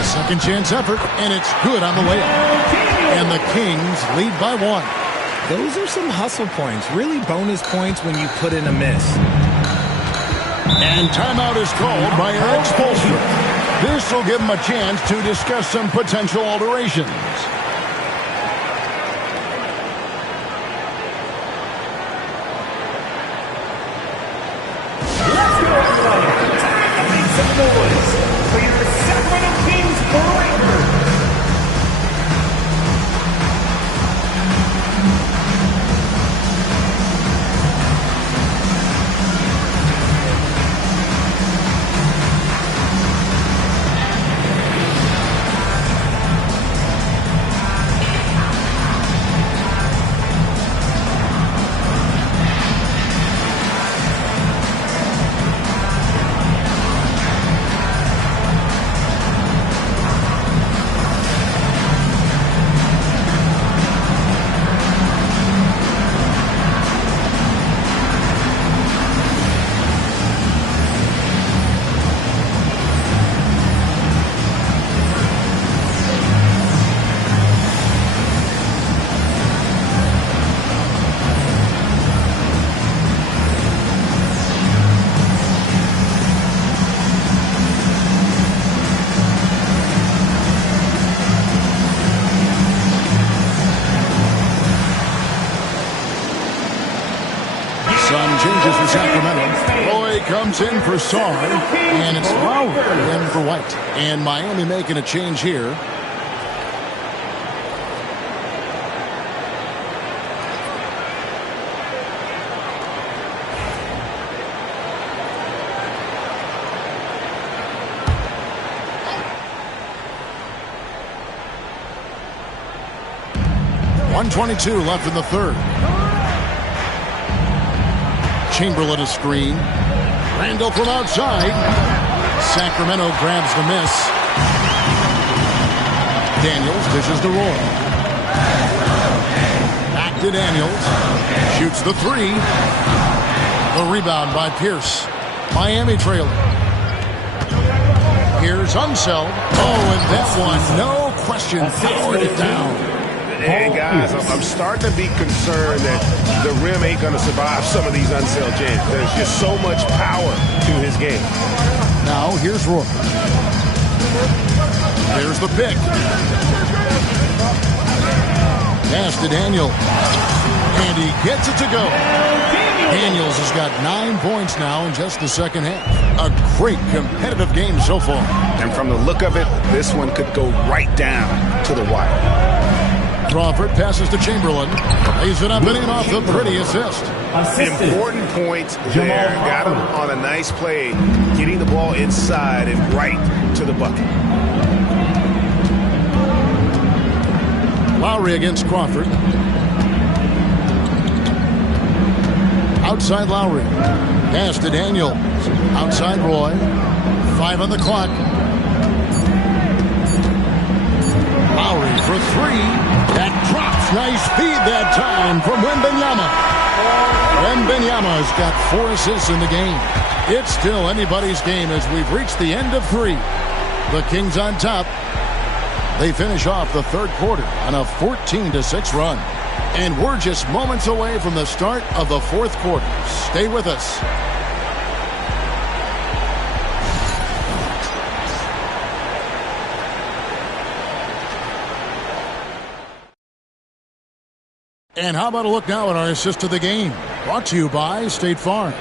Second chance effort, and it's good on the layup. And the Kings lead by 1. Those are some hustle points, really bonus points when you put in a miss. And timeout is called by Eric Spoelstra. This will give him a chance to discuss some potential alterations. Let's go, everybody. Make some noise for your Sacramento Kings Breakers. for Sacramento. Roy comes in for Saar, and it's Lowry in for White. And Miami making a change here. .122 left in the third. Chamberlain a screen. Randall from outside. Sacramento grabs the miss. Daniels dishes to Roy. Back to Daniels. Shoots the three. The rebound by Pierce. Miami trailing. Here's Unseld. Oh, and that one, no question, powered it down. And guys, I'm starting to be concerned that the rim ain't going to survive some of these Unseld jams. There's just so much power to his game. Now, here's Roy. There's the pick. Pass to Daniel. And he gets it to go. Daniels has got 9 points now in just the second half. A great competitive game so far. And from the look of it, this one could go right down to the wire. Crawford passes to Chamberlain. Lays it up and in off the pretty assist. Important points there. Got him on a nice play, getting the ball inside and right to the bucket. Lowry against Crawford. Outside Lowry. Pass to Daniel. Outside Roy. 5 on the clock. Lowry for three. That drops. Nice feed that time from Wembanyama. Wembanyama's got 4 assists in the game. It's still anybody's game as we've reached the end of 3. The Kings on top. They finish off the third quarter on a 14-6 run. And we're just moments away from the start of the fourth quarter. Stay with us. And how about a look now at our assist of the game? Brought to you by State Farm.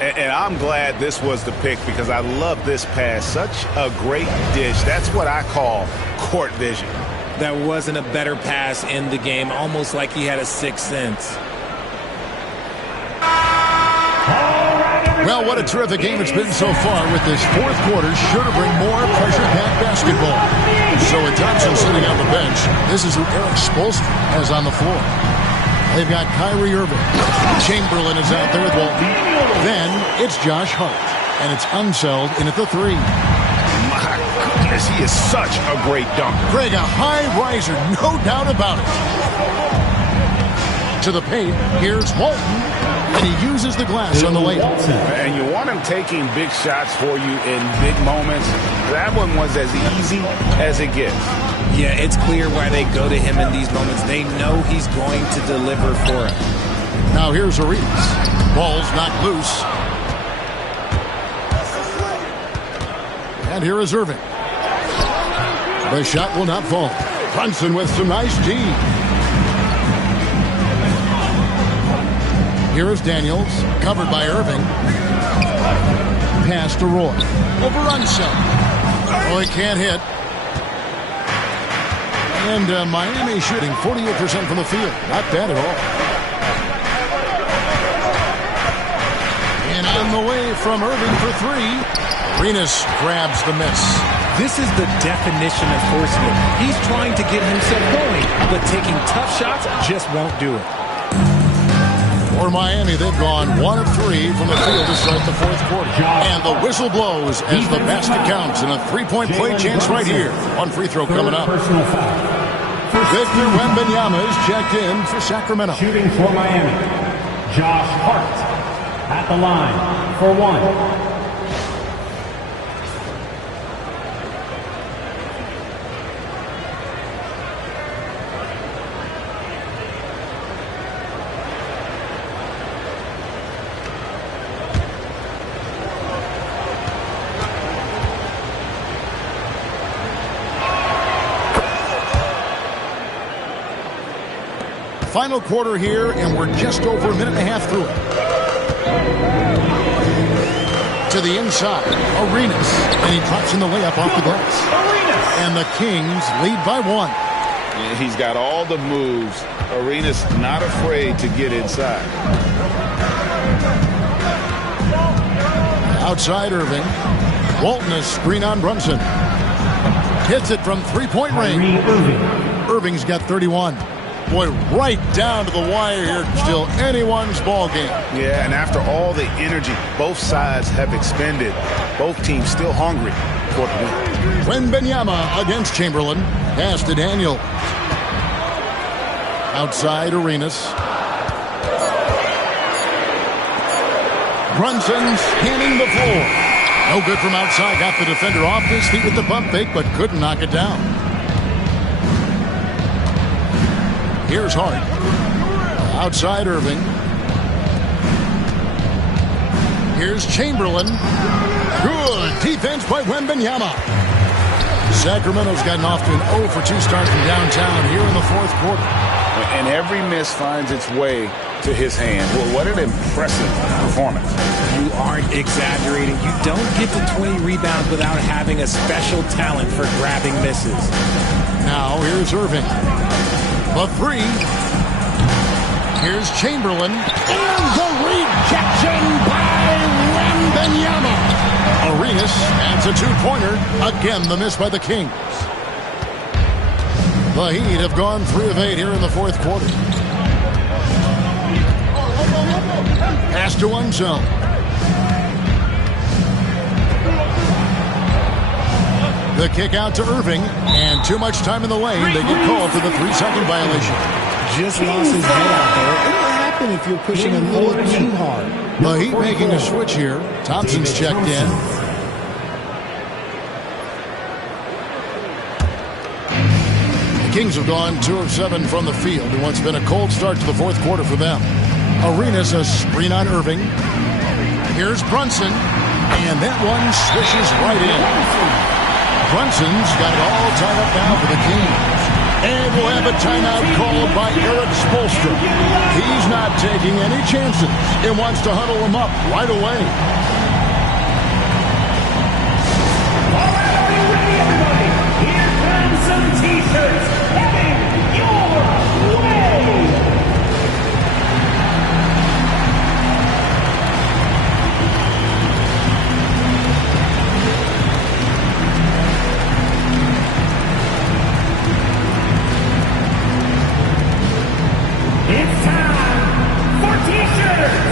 And I'm glad this was the pick because I love this pass. Such a great dish. That's what I call court vision. That wasn't a better pass in the game. Almost like he had a sixth sense. Well, what a terrific game it's been so far with this fourth quarter. Sure to bring more pressure-packed basketball. So with Thompson sitting on the bench, this is who Eric Spoelstra has on the floor. They've got Kyrie Irving. Chamberlain is out there with Walton. Then it's Josh Hart. And it's Unseld in at the three. My goodness, he is such a great dunker. Greg, a high riser, no doubt about it. To the paint, here's Walton. And he uses the glass on the layup. And you want him taking big shots for you in big moments. That one was as easy as it gets. Yeah, it's clear why they go to him in these moments. They know he's going to deliver for him. Now here's Arias. Ball's not loose. And here is Irving. The shot will not fall. Brunson with some nice D. Here is Daniels, covered by Irving. Pass to Roy. Over Unseld. Roy can't hit. And Miami shooting 48% from the field. Not bad at all. And on the way from Irving for three. Arenas grabs the miss. This is the definition of forcing it. He's trying to get himself going, but taking tough shots just won't do it. For Miami, they've gone 1 of 3 from the field to start the fourth quarter. And the whistle blows as the basket counts in a three-point play chance right here. One free throw coming up. Victor Wembanyama is checked in for Sacramento. Shooting for Miami, Josh Hart at the line for one. Final quarter here, and we're just over a minute and a half through it. to the inside. Arenas. And he drops in the layup off the glass. And the Kings lead by 1. Yeah, he's got all the moves. Arenas not afraid to get inside. Outside Irving. Walton a screen on Brunson. Hits it from three-point range. Irving's got 31. Boy, right down to the wire here. Still anyone's ball game. Yeah, and after all the energy both sides have expended, both teams still hungry for the win. Wembanyama against Chamberlain. Pass to Daniel. Outside Arenas. Brunson scanning the floor. No good from outside. Got the defender off his feet with the pump fake, but couldn't knock it down. Here's Hart. Outside Irving. Here's Chamberlain. Good defense by Wembanyama. Sacramento's gotten off to an 0 for 2 start from downtown here in the fourth quarter. And every miss finds its way to his hand. Well, what an impressive performance. You aren't exaggerating. You don't get to 20 rebounds without having a special talent for grabbing misses. Now here's Irving. The 3. Here's Chamberlain. And the rejection by Wembanyama. Arenas adds a 2-pointer. Again, the miss by the Kings. The Heat have gone 3 of 8 here in the fourth quarter. Pass to Unzel. The kick out to Irving, and too much time in the lane. They get called for the 3-second violation. Just lost his head out there. It will happen if you're pushing a little too hard. The Heat making a switch here. Thompson's checked in. The Kings have gone 2 of 7 from the field in what's been a cold start to the fourth quarter for them. Arenas a screen on Irving. Here's Brunson, and that one swishes right in. Brunson's got it all tied up now for the Kings. And we'll have a timeout called by Eric Spoelstra. He's not taking any chances and wants to huddle him up right away. All right, are you ready, everybody? Here comes some T-shirts heading your way. It's time for T-shirts!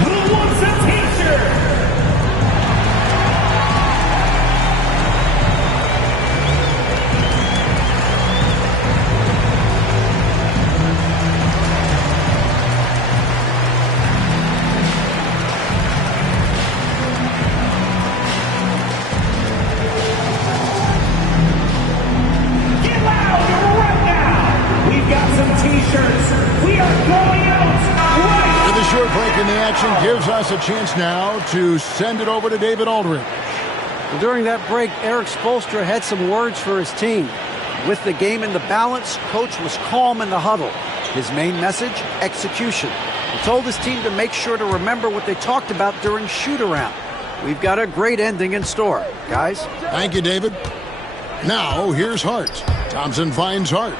Who wants a T-shirt? Get loud right now! We've got some T-shirts. We are going out right With a short break in the action gives us a chance now to send it over to David Aldridge. Well, during that break, Eric Spoelstra had some words for his team. With the game in the balance, Coach was calm in the huddle. His main message, execution. He told his team to make sure to remember what they talked about during shoot-around. We've got a great ending in store, guys. Thank you, David. Now, here's Hart. Thompson finds Hart.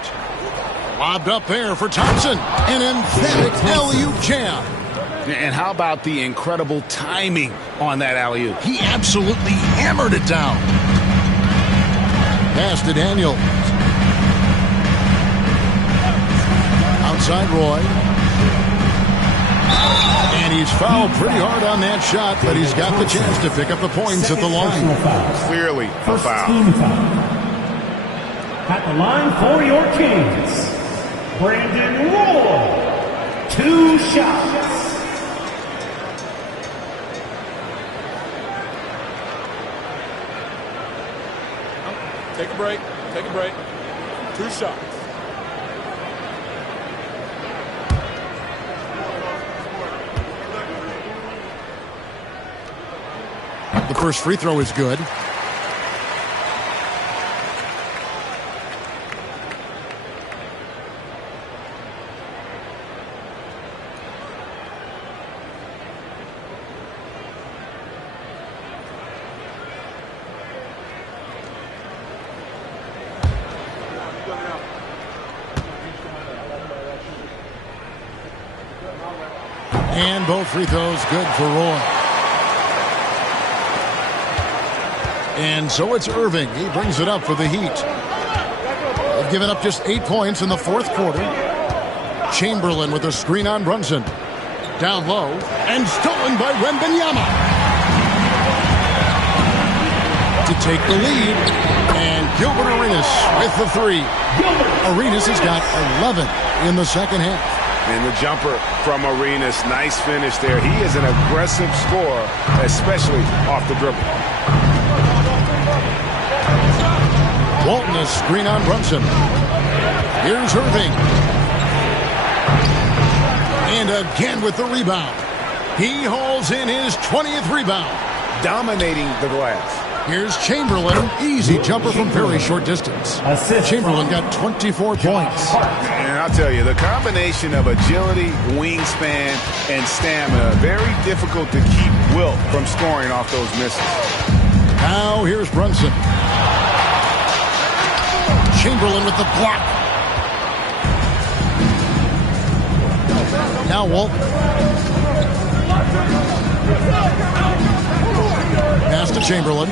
Lobbed up there for Thompson. An emphatic alley-oop jam. And how about the incredible timing on that alley-oop? He absolutely hammered it down. Pass to Daniel. Outside Roy. And he's fouled pretty hard on that shot, but he's got the chance to pick up the points at the line. Clearly a foul. team foul. At the line for your Kings, Brandon Roy. 2 shots. Take a break. Take a break. 2 shots. The first free throw is good. And both free throws good for Roy. And so it's Irving. He brings it up for the Heat. They've given up just 8 points in the fourth quarter. Chamberlain with a screen on Brunson. Down low. And stolen by Wembanyama. To take the lead. And Gilbert Arenas with the three. Arenas has got 11 in the second half. And the jumper from Arenas, nice finish there. He is an aggressive scorer, especially off the dribble. Walton is screen on Brunson. Here's Irving. And again with the rebound. He hauls in his 20th rebound. Dominating the glass. Here's Chamberlain. Easy jumper from very short distance. Chamberlain got 24 points. And I'll tell you, the combination of agility, wingspan, and stamina, very difficult to keep Wilt from scoring off those misses. Now here's Brunson. Chamberlain with the block. Now Walton. Pass to Chamberlain.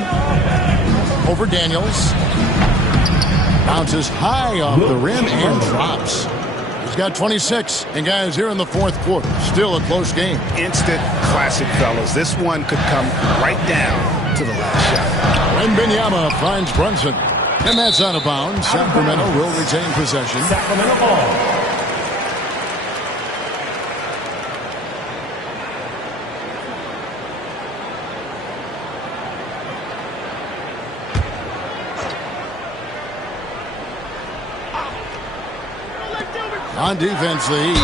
Over Daniels. Bounces high off the rim and drops. He's got 26. And guys, here in the fourth quarter, still a close game. Instant classic, fellas. This one could come right down to the last shot. Wembanyama finds Brunson. And that's out of bounds. Sacramento will retain possession. Sacramento ball. On defense, the Heat.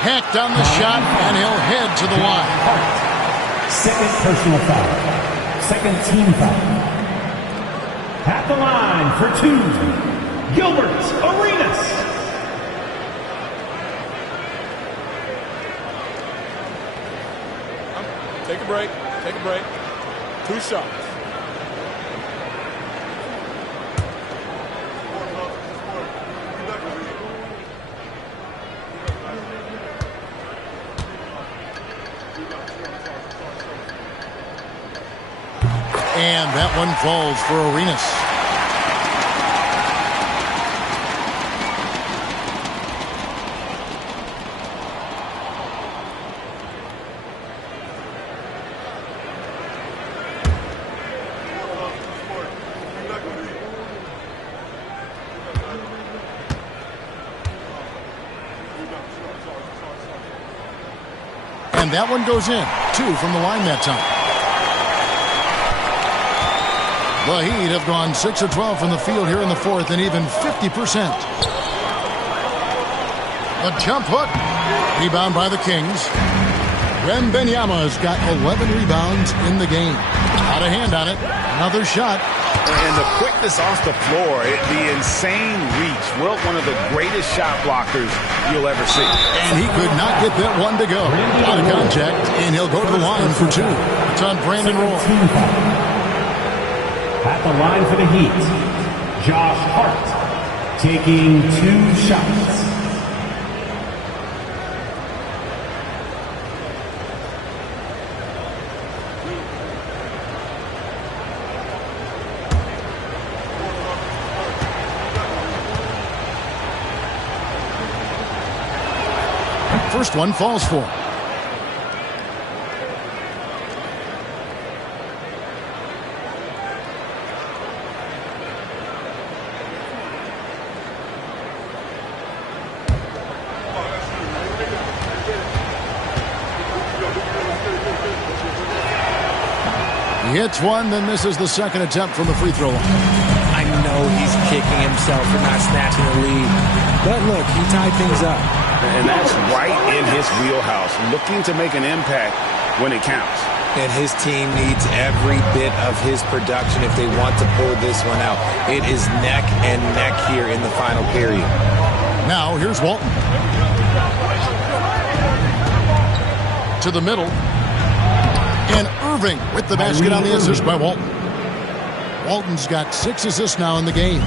Hacked on the shot, and he'll head to the line. Second personal foul. Second team foul. At the line for two, Gilbert Arenas. Take a break. Take a break. 2 shots. And that one falls for Arenas. And that one goes in. 2 from the line that time. The Heat have gone 6 of 12 from the field here in the fourth and even 50%. A jump hook. Rebound by the Kings. Wembanyama has got 11 rebounds in the game. Out of hand on it. Another shot. And the quickness off the floor, the insane reach. Wilt, one of the greatest shot blockers you'll ever see. And he could not get that one to go. Out of contact, and he'll go to the line for 2. It's on Brandon Roy. At the line for the Heat, Josh Hart taking 2 shots. First one falls for. He hits one, then misses the second attempt from the free throw line. I know he's kicking himself for not snatching the lead. But look, he tied things up. And that's right in his wheelhouse, looking to make an impact when it counts. And his team needs every bit of his production if they want to pull this one out. It is neck and neck here in the final period. Now, here's Walton. To the middle. And Irving with the basket on the assist by Walton. Walton's got 6 assists now in the game.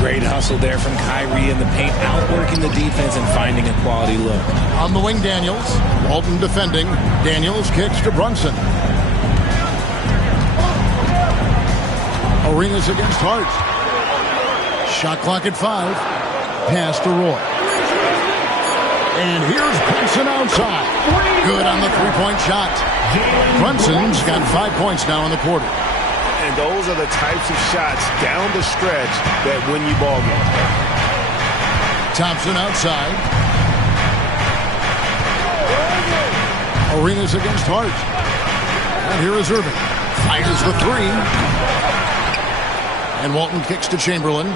Great hustle there from Kyrie in the paint, outworking the defense and finding a quality look. On the wing, Daniels. Walton defending. Daniels kicks to Brunson. Arenas against Hart. Shot clock at 5. Pass to Roy. And here's Brunson outside. Good on the three-point shot. Brunson's got 5 points now in the quarter. And those are the types of shots down the stretch that win you ball games. Thompson outside. Arenas against Hart. And here is Irving. Fires the 3. And Walton kicks to Chamberlain.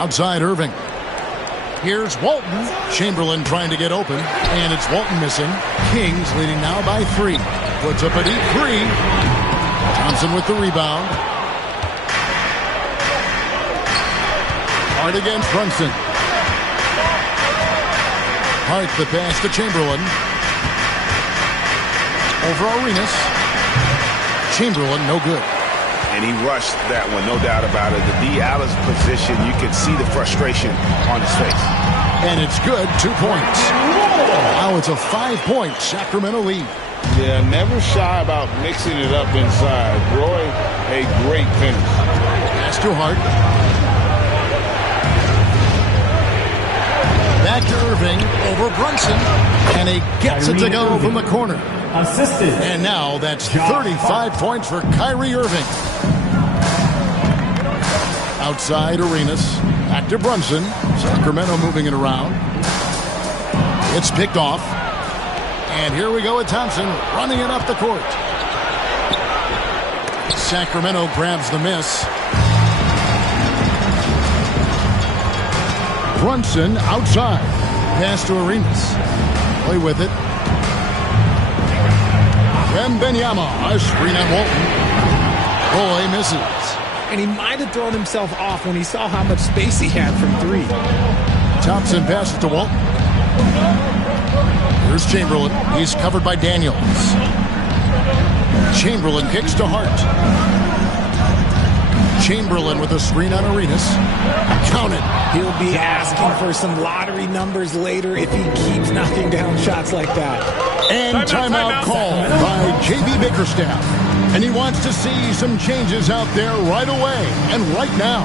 Outside Irving. Here's Walton. Chamberlain trying to get open. And it's Walton missing. Kings leading now by 3. Puts up a deep 3. Thompson with the rebound. Hart against Brunson. Hart the pass to Chamberlain. Over Arenas. Chamberlain no good. And he rushed that one, no doubt about it. The D. Allen's position, you can see the frustration on his face. And it's good, 2 points. Now it's a 5-point Sacramento lead. Yeah, never shy about mixing it up inside. Roy, a great finish. Pass to Hart. Back to Irving over Brunson. And he gets it to go from the corner. Assisted. And now that's 35 points for Kyrie Irving. Outside Arenas. Back to Brunson. Sacramento moving it around. It's picked off. And here we go with Thompson running it up the court. Sacramento grabs the miss. Brunson outside. Pass to Arenas. Play with it. Wembanyama, a screen on Walton. Boy misses. And he might have thrown himself off when he saw how much space he had from 3. Thompson passes to Walton. Here's Chamberlain. He's covered by Daniels. Chamberlain kicks to Hart. Chamberlain with a screen on Arenas. Count it. He'll be asking for some lottery numbers later if he keeps knocking down shots like that. And timeout called by J.B. Bickerstaff. And he wants to see some changes out there right away and right now.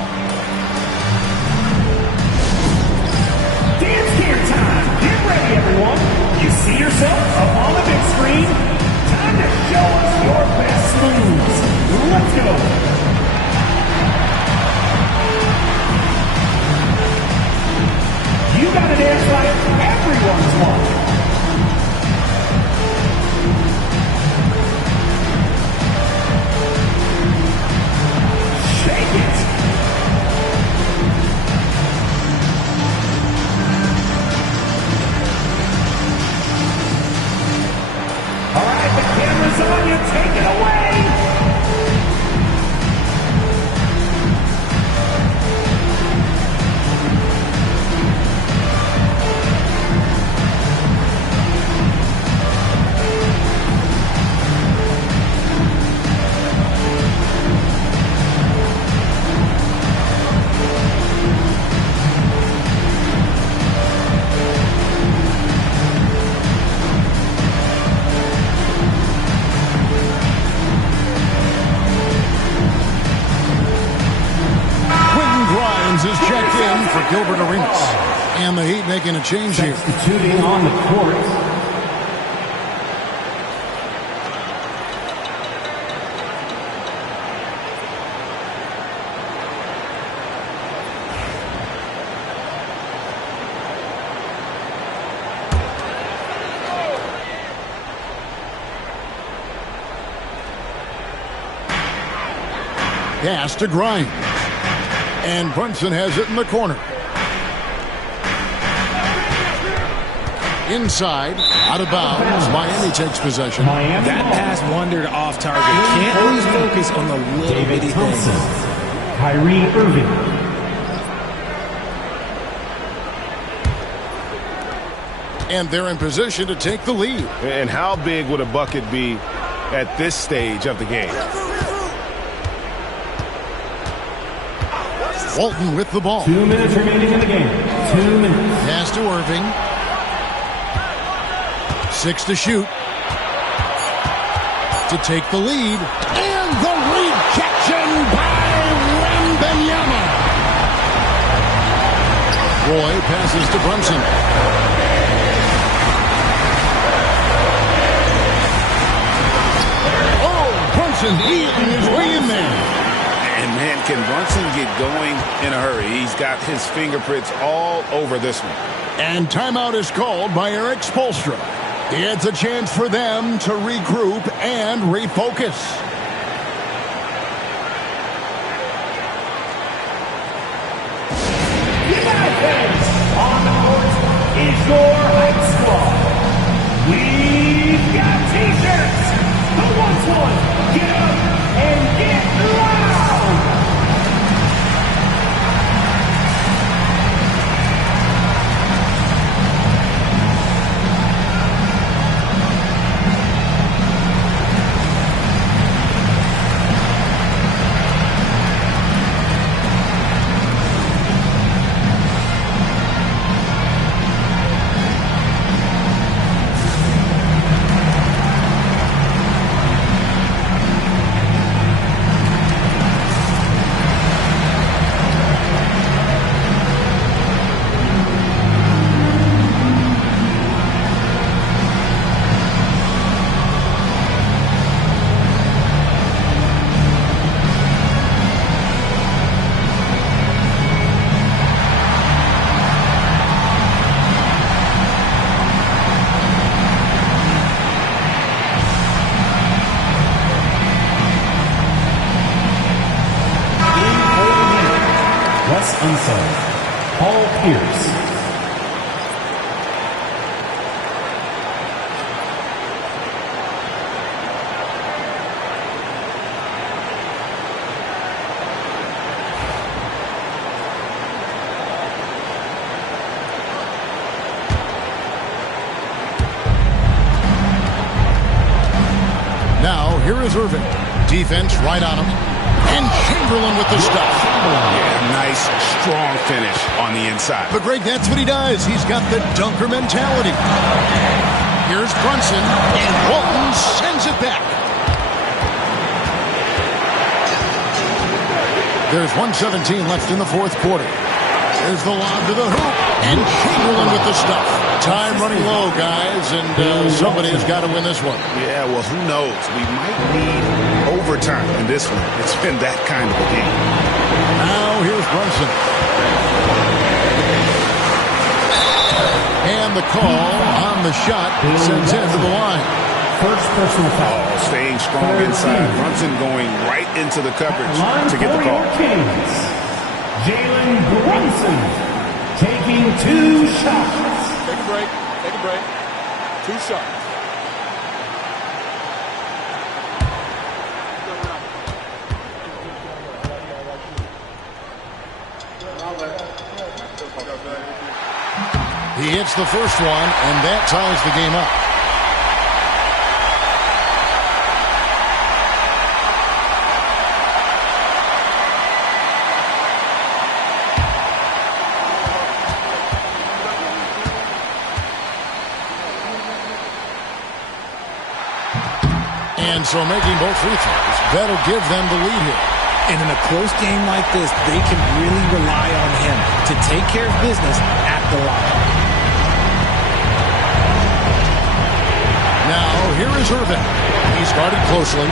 Dance gear time. Get ready, everyone. You see yourself up on the big screen? Time to show us your best moves. Let's go. You gotta dance like everyone's watching. Shake it. All right, the camera's on you. Take it away. Is checked in for Gilbert Arenas. And the Heat making a change here. Substituting on the court. Pass to Grimes. And Brunson has it in the corner. Inside, out of bounds. Miami takes possession. That pass wandered off target. Can't lose focus on the little bitty things. Kyrie Irving. And they're in position to take the lead. And how big would a bucket be at this stage of the game? Walton with the ball. 2 minutes remaining in the game. 2 minutes. Pass to Irving. 6 to shoot. To take the lead. And the rejection by Wembanyama. Roy passes to Brunson. Oh, Brunson eating his way in there. And man, can Brunson get going in a hurry? He's got his fingerprints all over this one. And timeout is called by Eric Spoelstra. It's a chance for them to regroup and refocus. United on the court is your hype squad. We've got t-shirts. Who wants one? Get up and get loud. Paul Pierce. Now, here is Irving. Defense right on him. And Chamberlain with the stuff. Yeah, nice, strong finish on the inside. But Greg, that's what he does. He's got the dunker mentality. Here's Brunson, and Walton sends it back. There's 1:17 left in the fourth quarter. There's the lob to the hoop, and Chamberlain with the stuff. Time running low, guys, and somebody has got to win this one. Yeah, well, who knows? We might need overtime in this one. It's been that kind of a game. Now here's Brunson. And the call on the shot sends him to the line. First personal foul. Oh, staying strong inside. Brunson going right into the coverage to get the call. Kings. Jalen Brunson taking 2 shots. Take a break. Take a break. 2 shots. He hits the first one, and that ties the game up. And so making both free throws, that'll give them the lead here. And in a close game like this, they can really rely on him to take care of business at the line. Now, here is Irving. He's guarded closely.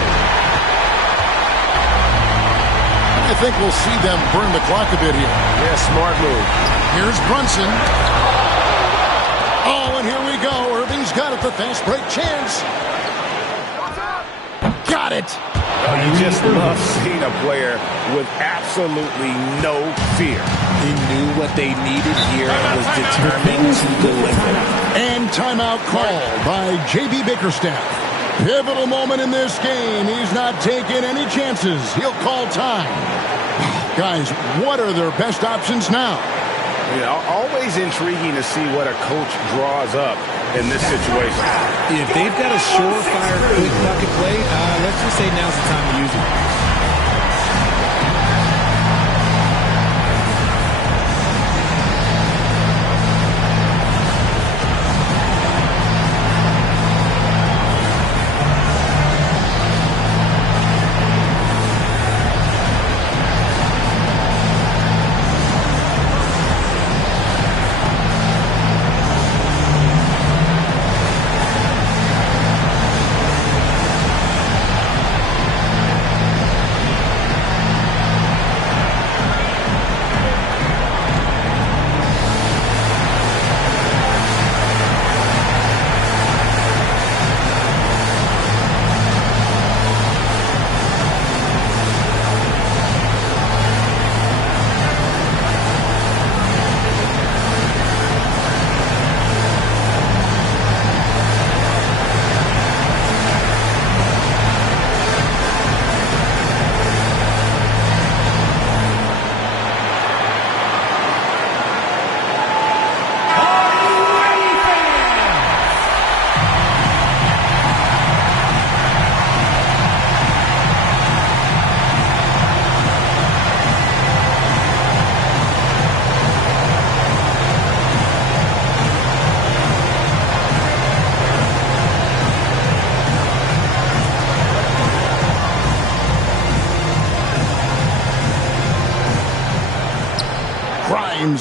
I think we'll see them burn the clock a bit here. Yeah, smart move. Here's Brunson. Oh, and here we go. Irving's got it. The fast break chance. Got it. it. You just love seeing a player with absolutely no fear. He knew what they needed here and was determined to deliver. And timeout called by J.B. Bickerstaff. Pivotal moment in this game. He's not taking any chances. He'll call time. Guys, what are their best options now? Always intriguing to see what a coach draws up in this situation. If they've got a surefire quick bucket play, let's just say now's the time to use it.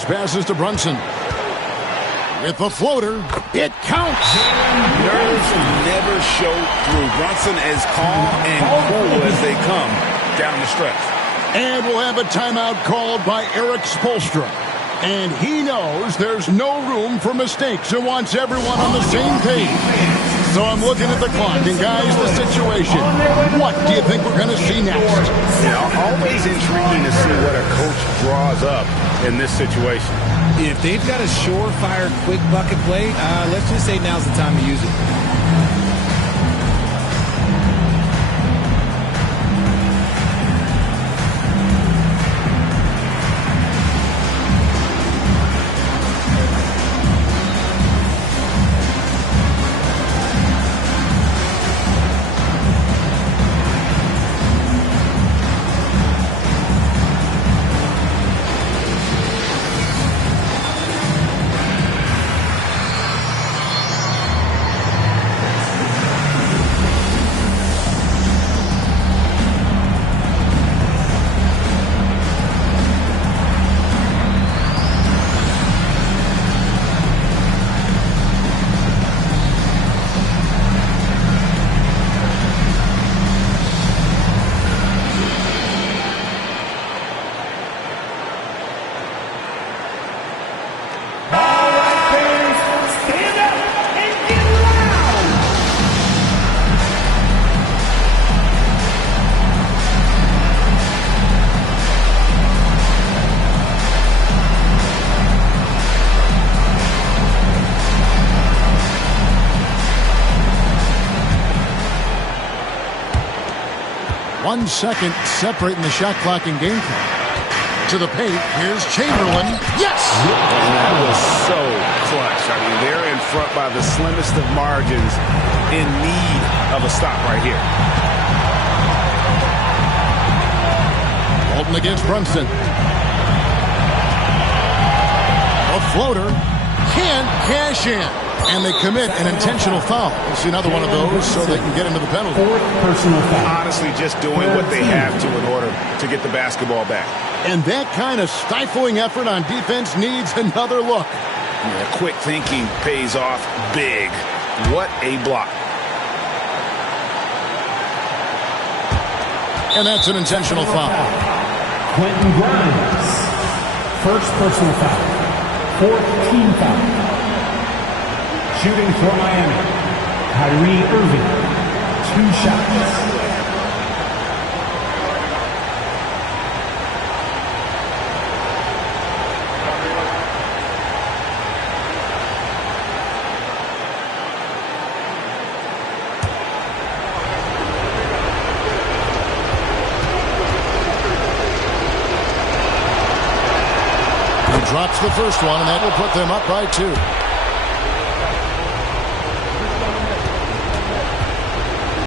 Passes to Brunson. With the floater, it counts. Nerves never show through. Brunson as calm and cool as they come down the stretch. And we'll have a timeout called by Eric Spoelstra. And he knows there's no room for mistakes and wants everyone on the same page. So I'm looking at the clock, and guys, the situation. What do you think we're going to see next? Always intriguing to see what a coach draws up in this situation. If they've got a surefire quick bucket play, let's just say now's the time to use it. .1 second separating the shot clock and game clock. To the paint, here's Chamberlain. Yes! That was so clutch. I mean, they're in front by the slimmest of margins, in need of a stop right here. Walton against Brunson. A floater. Can't cash in. And they commit an intentional foul. We'll see another one of those so they can get into the penalty. Personal foul. Honestly, just doing what they have to in order to get the basketball back. And that kind of stifling effort on defense needs another look. Yeah, quick thinking pays off big. What a block. And that's an intentional foul. Quentin Grimes. First personal foul. Fourth team foul. Shooting for Miami, Kyrie Irving, 2 shots. drops the first one, and that will put them up by 2.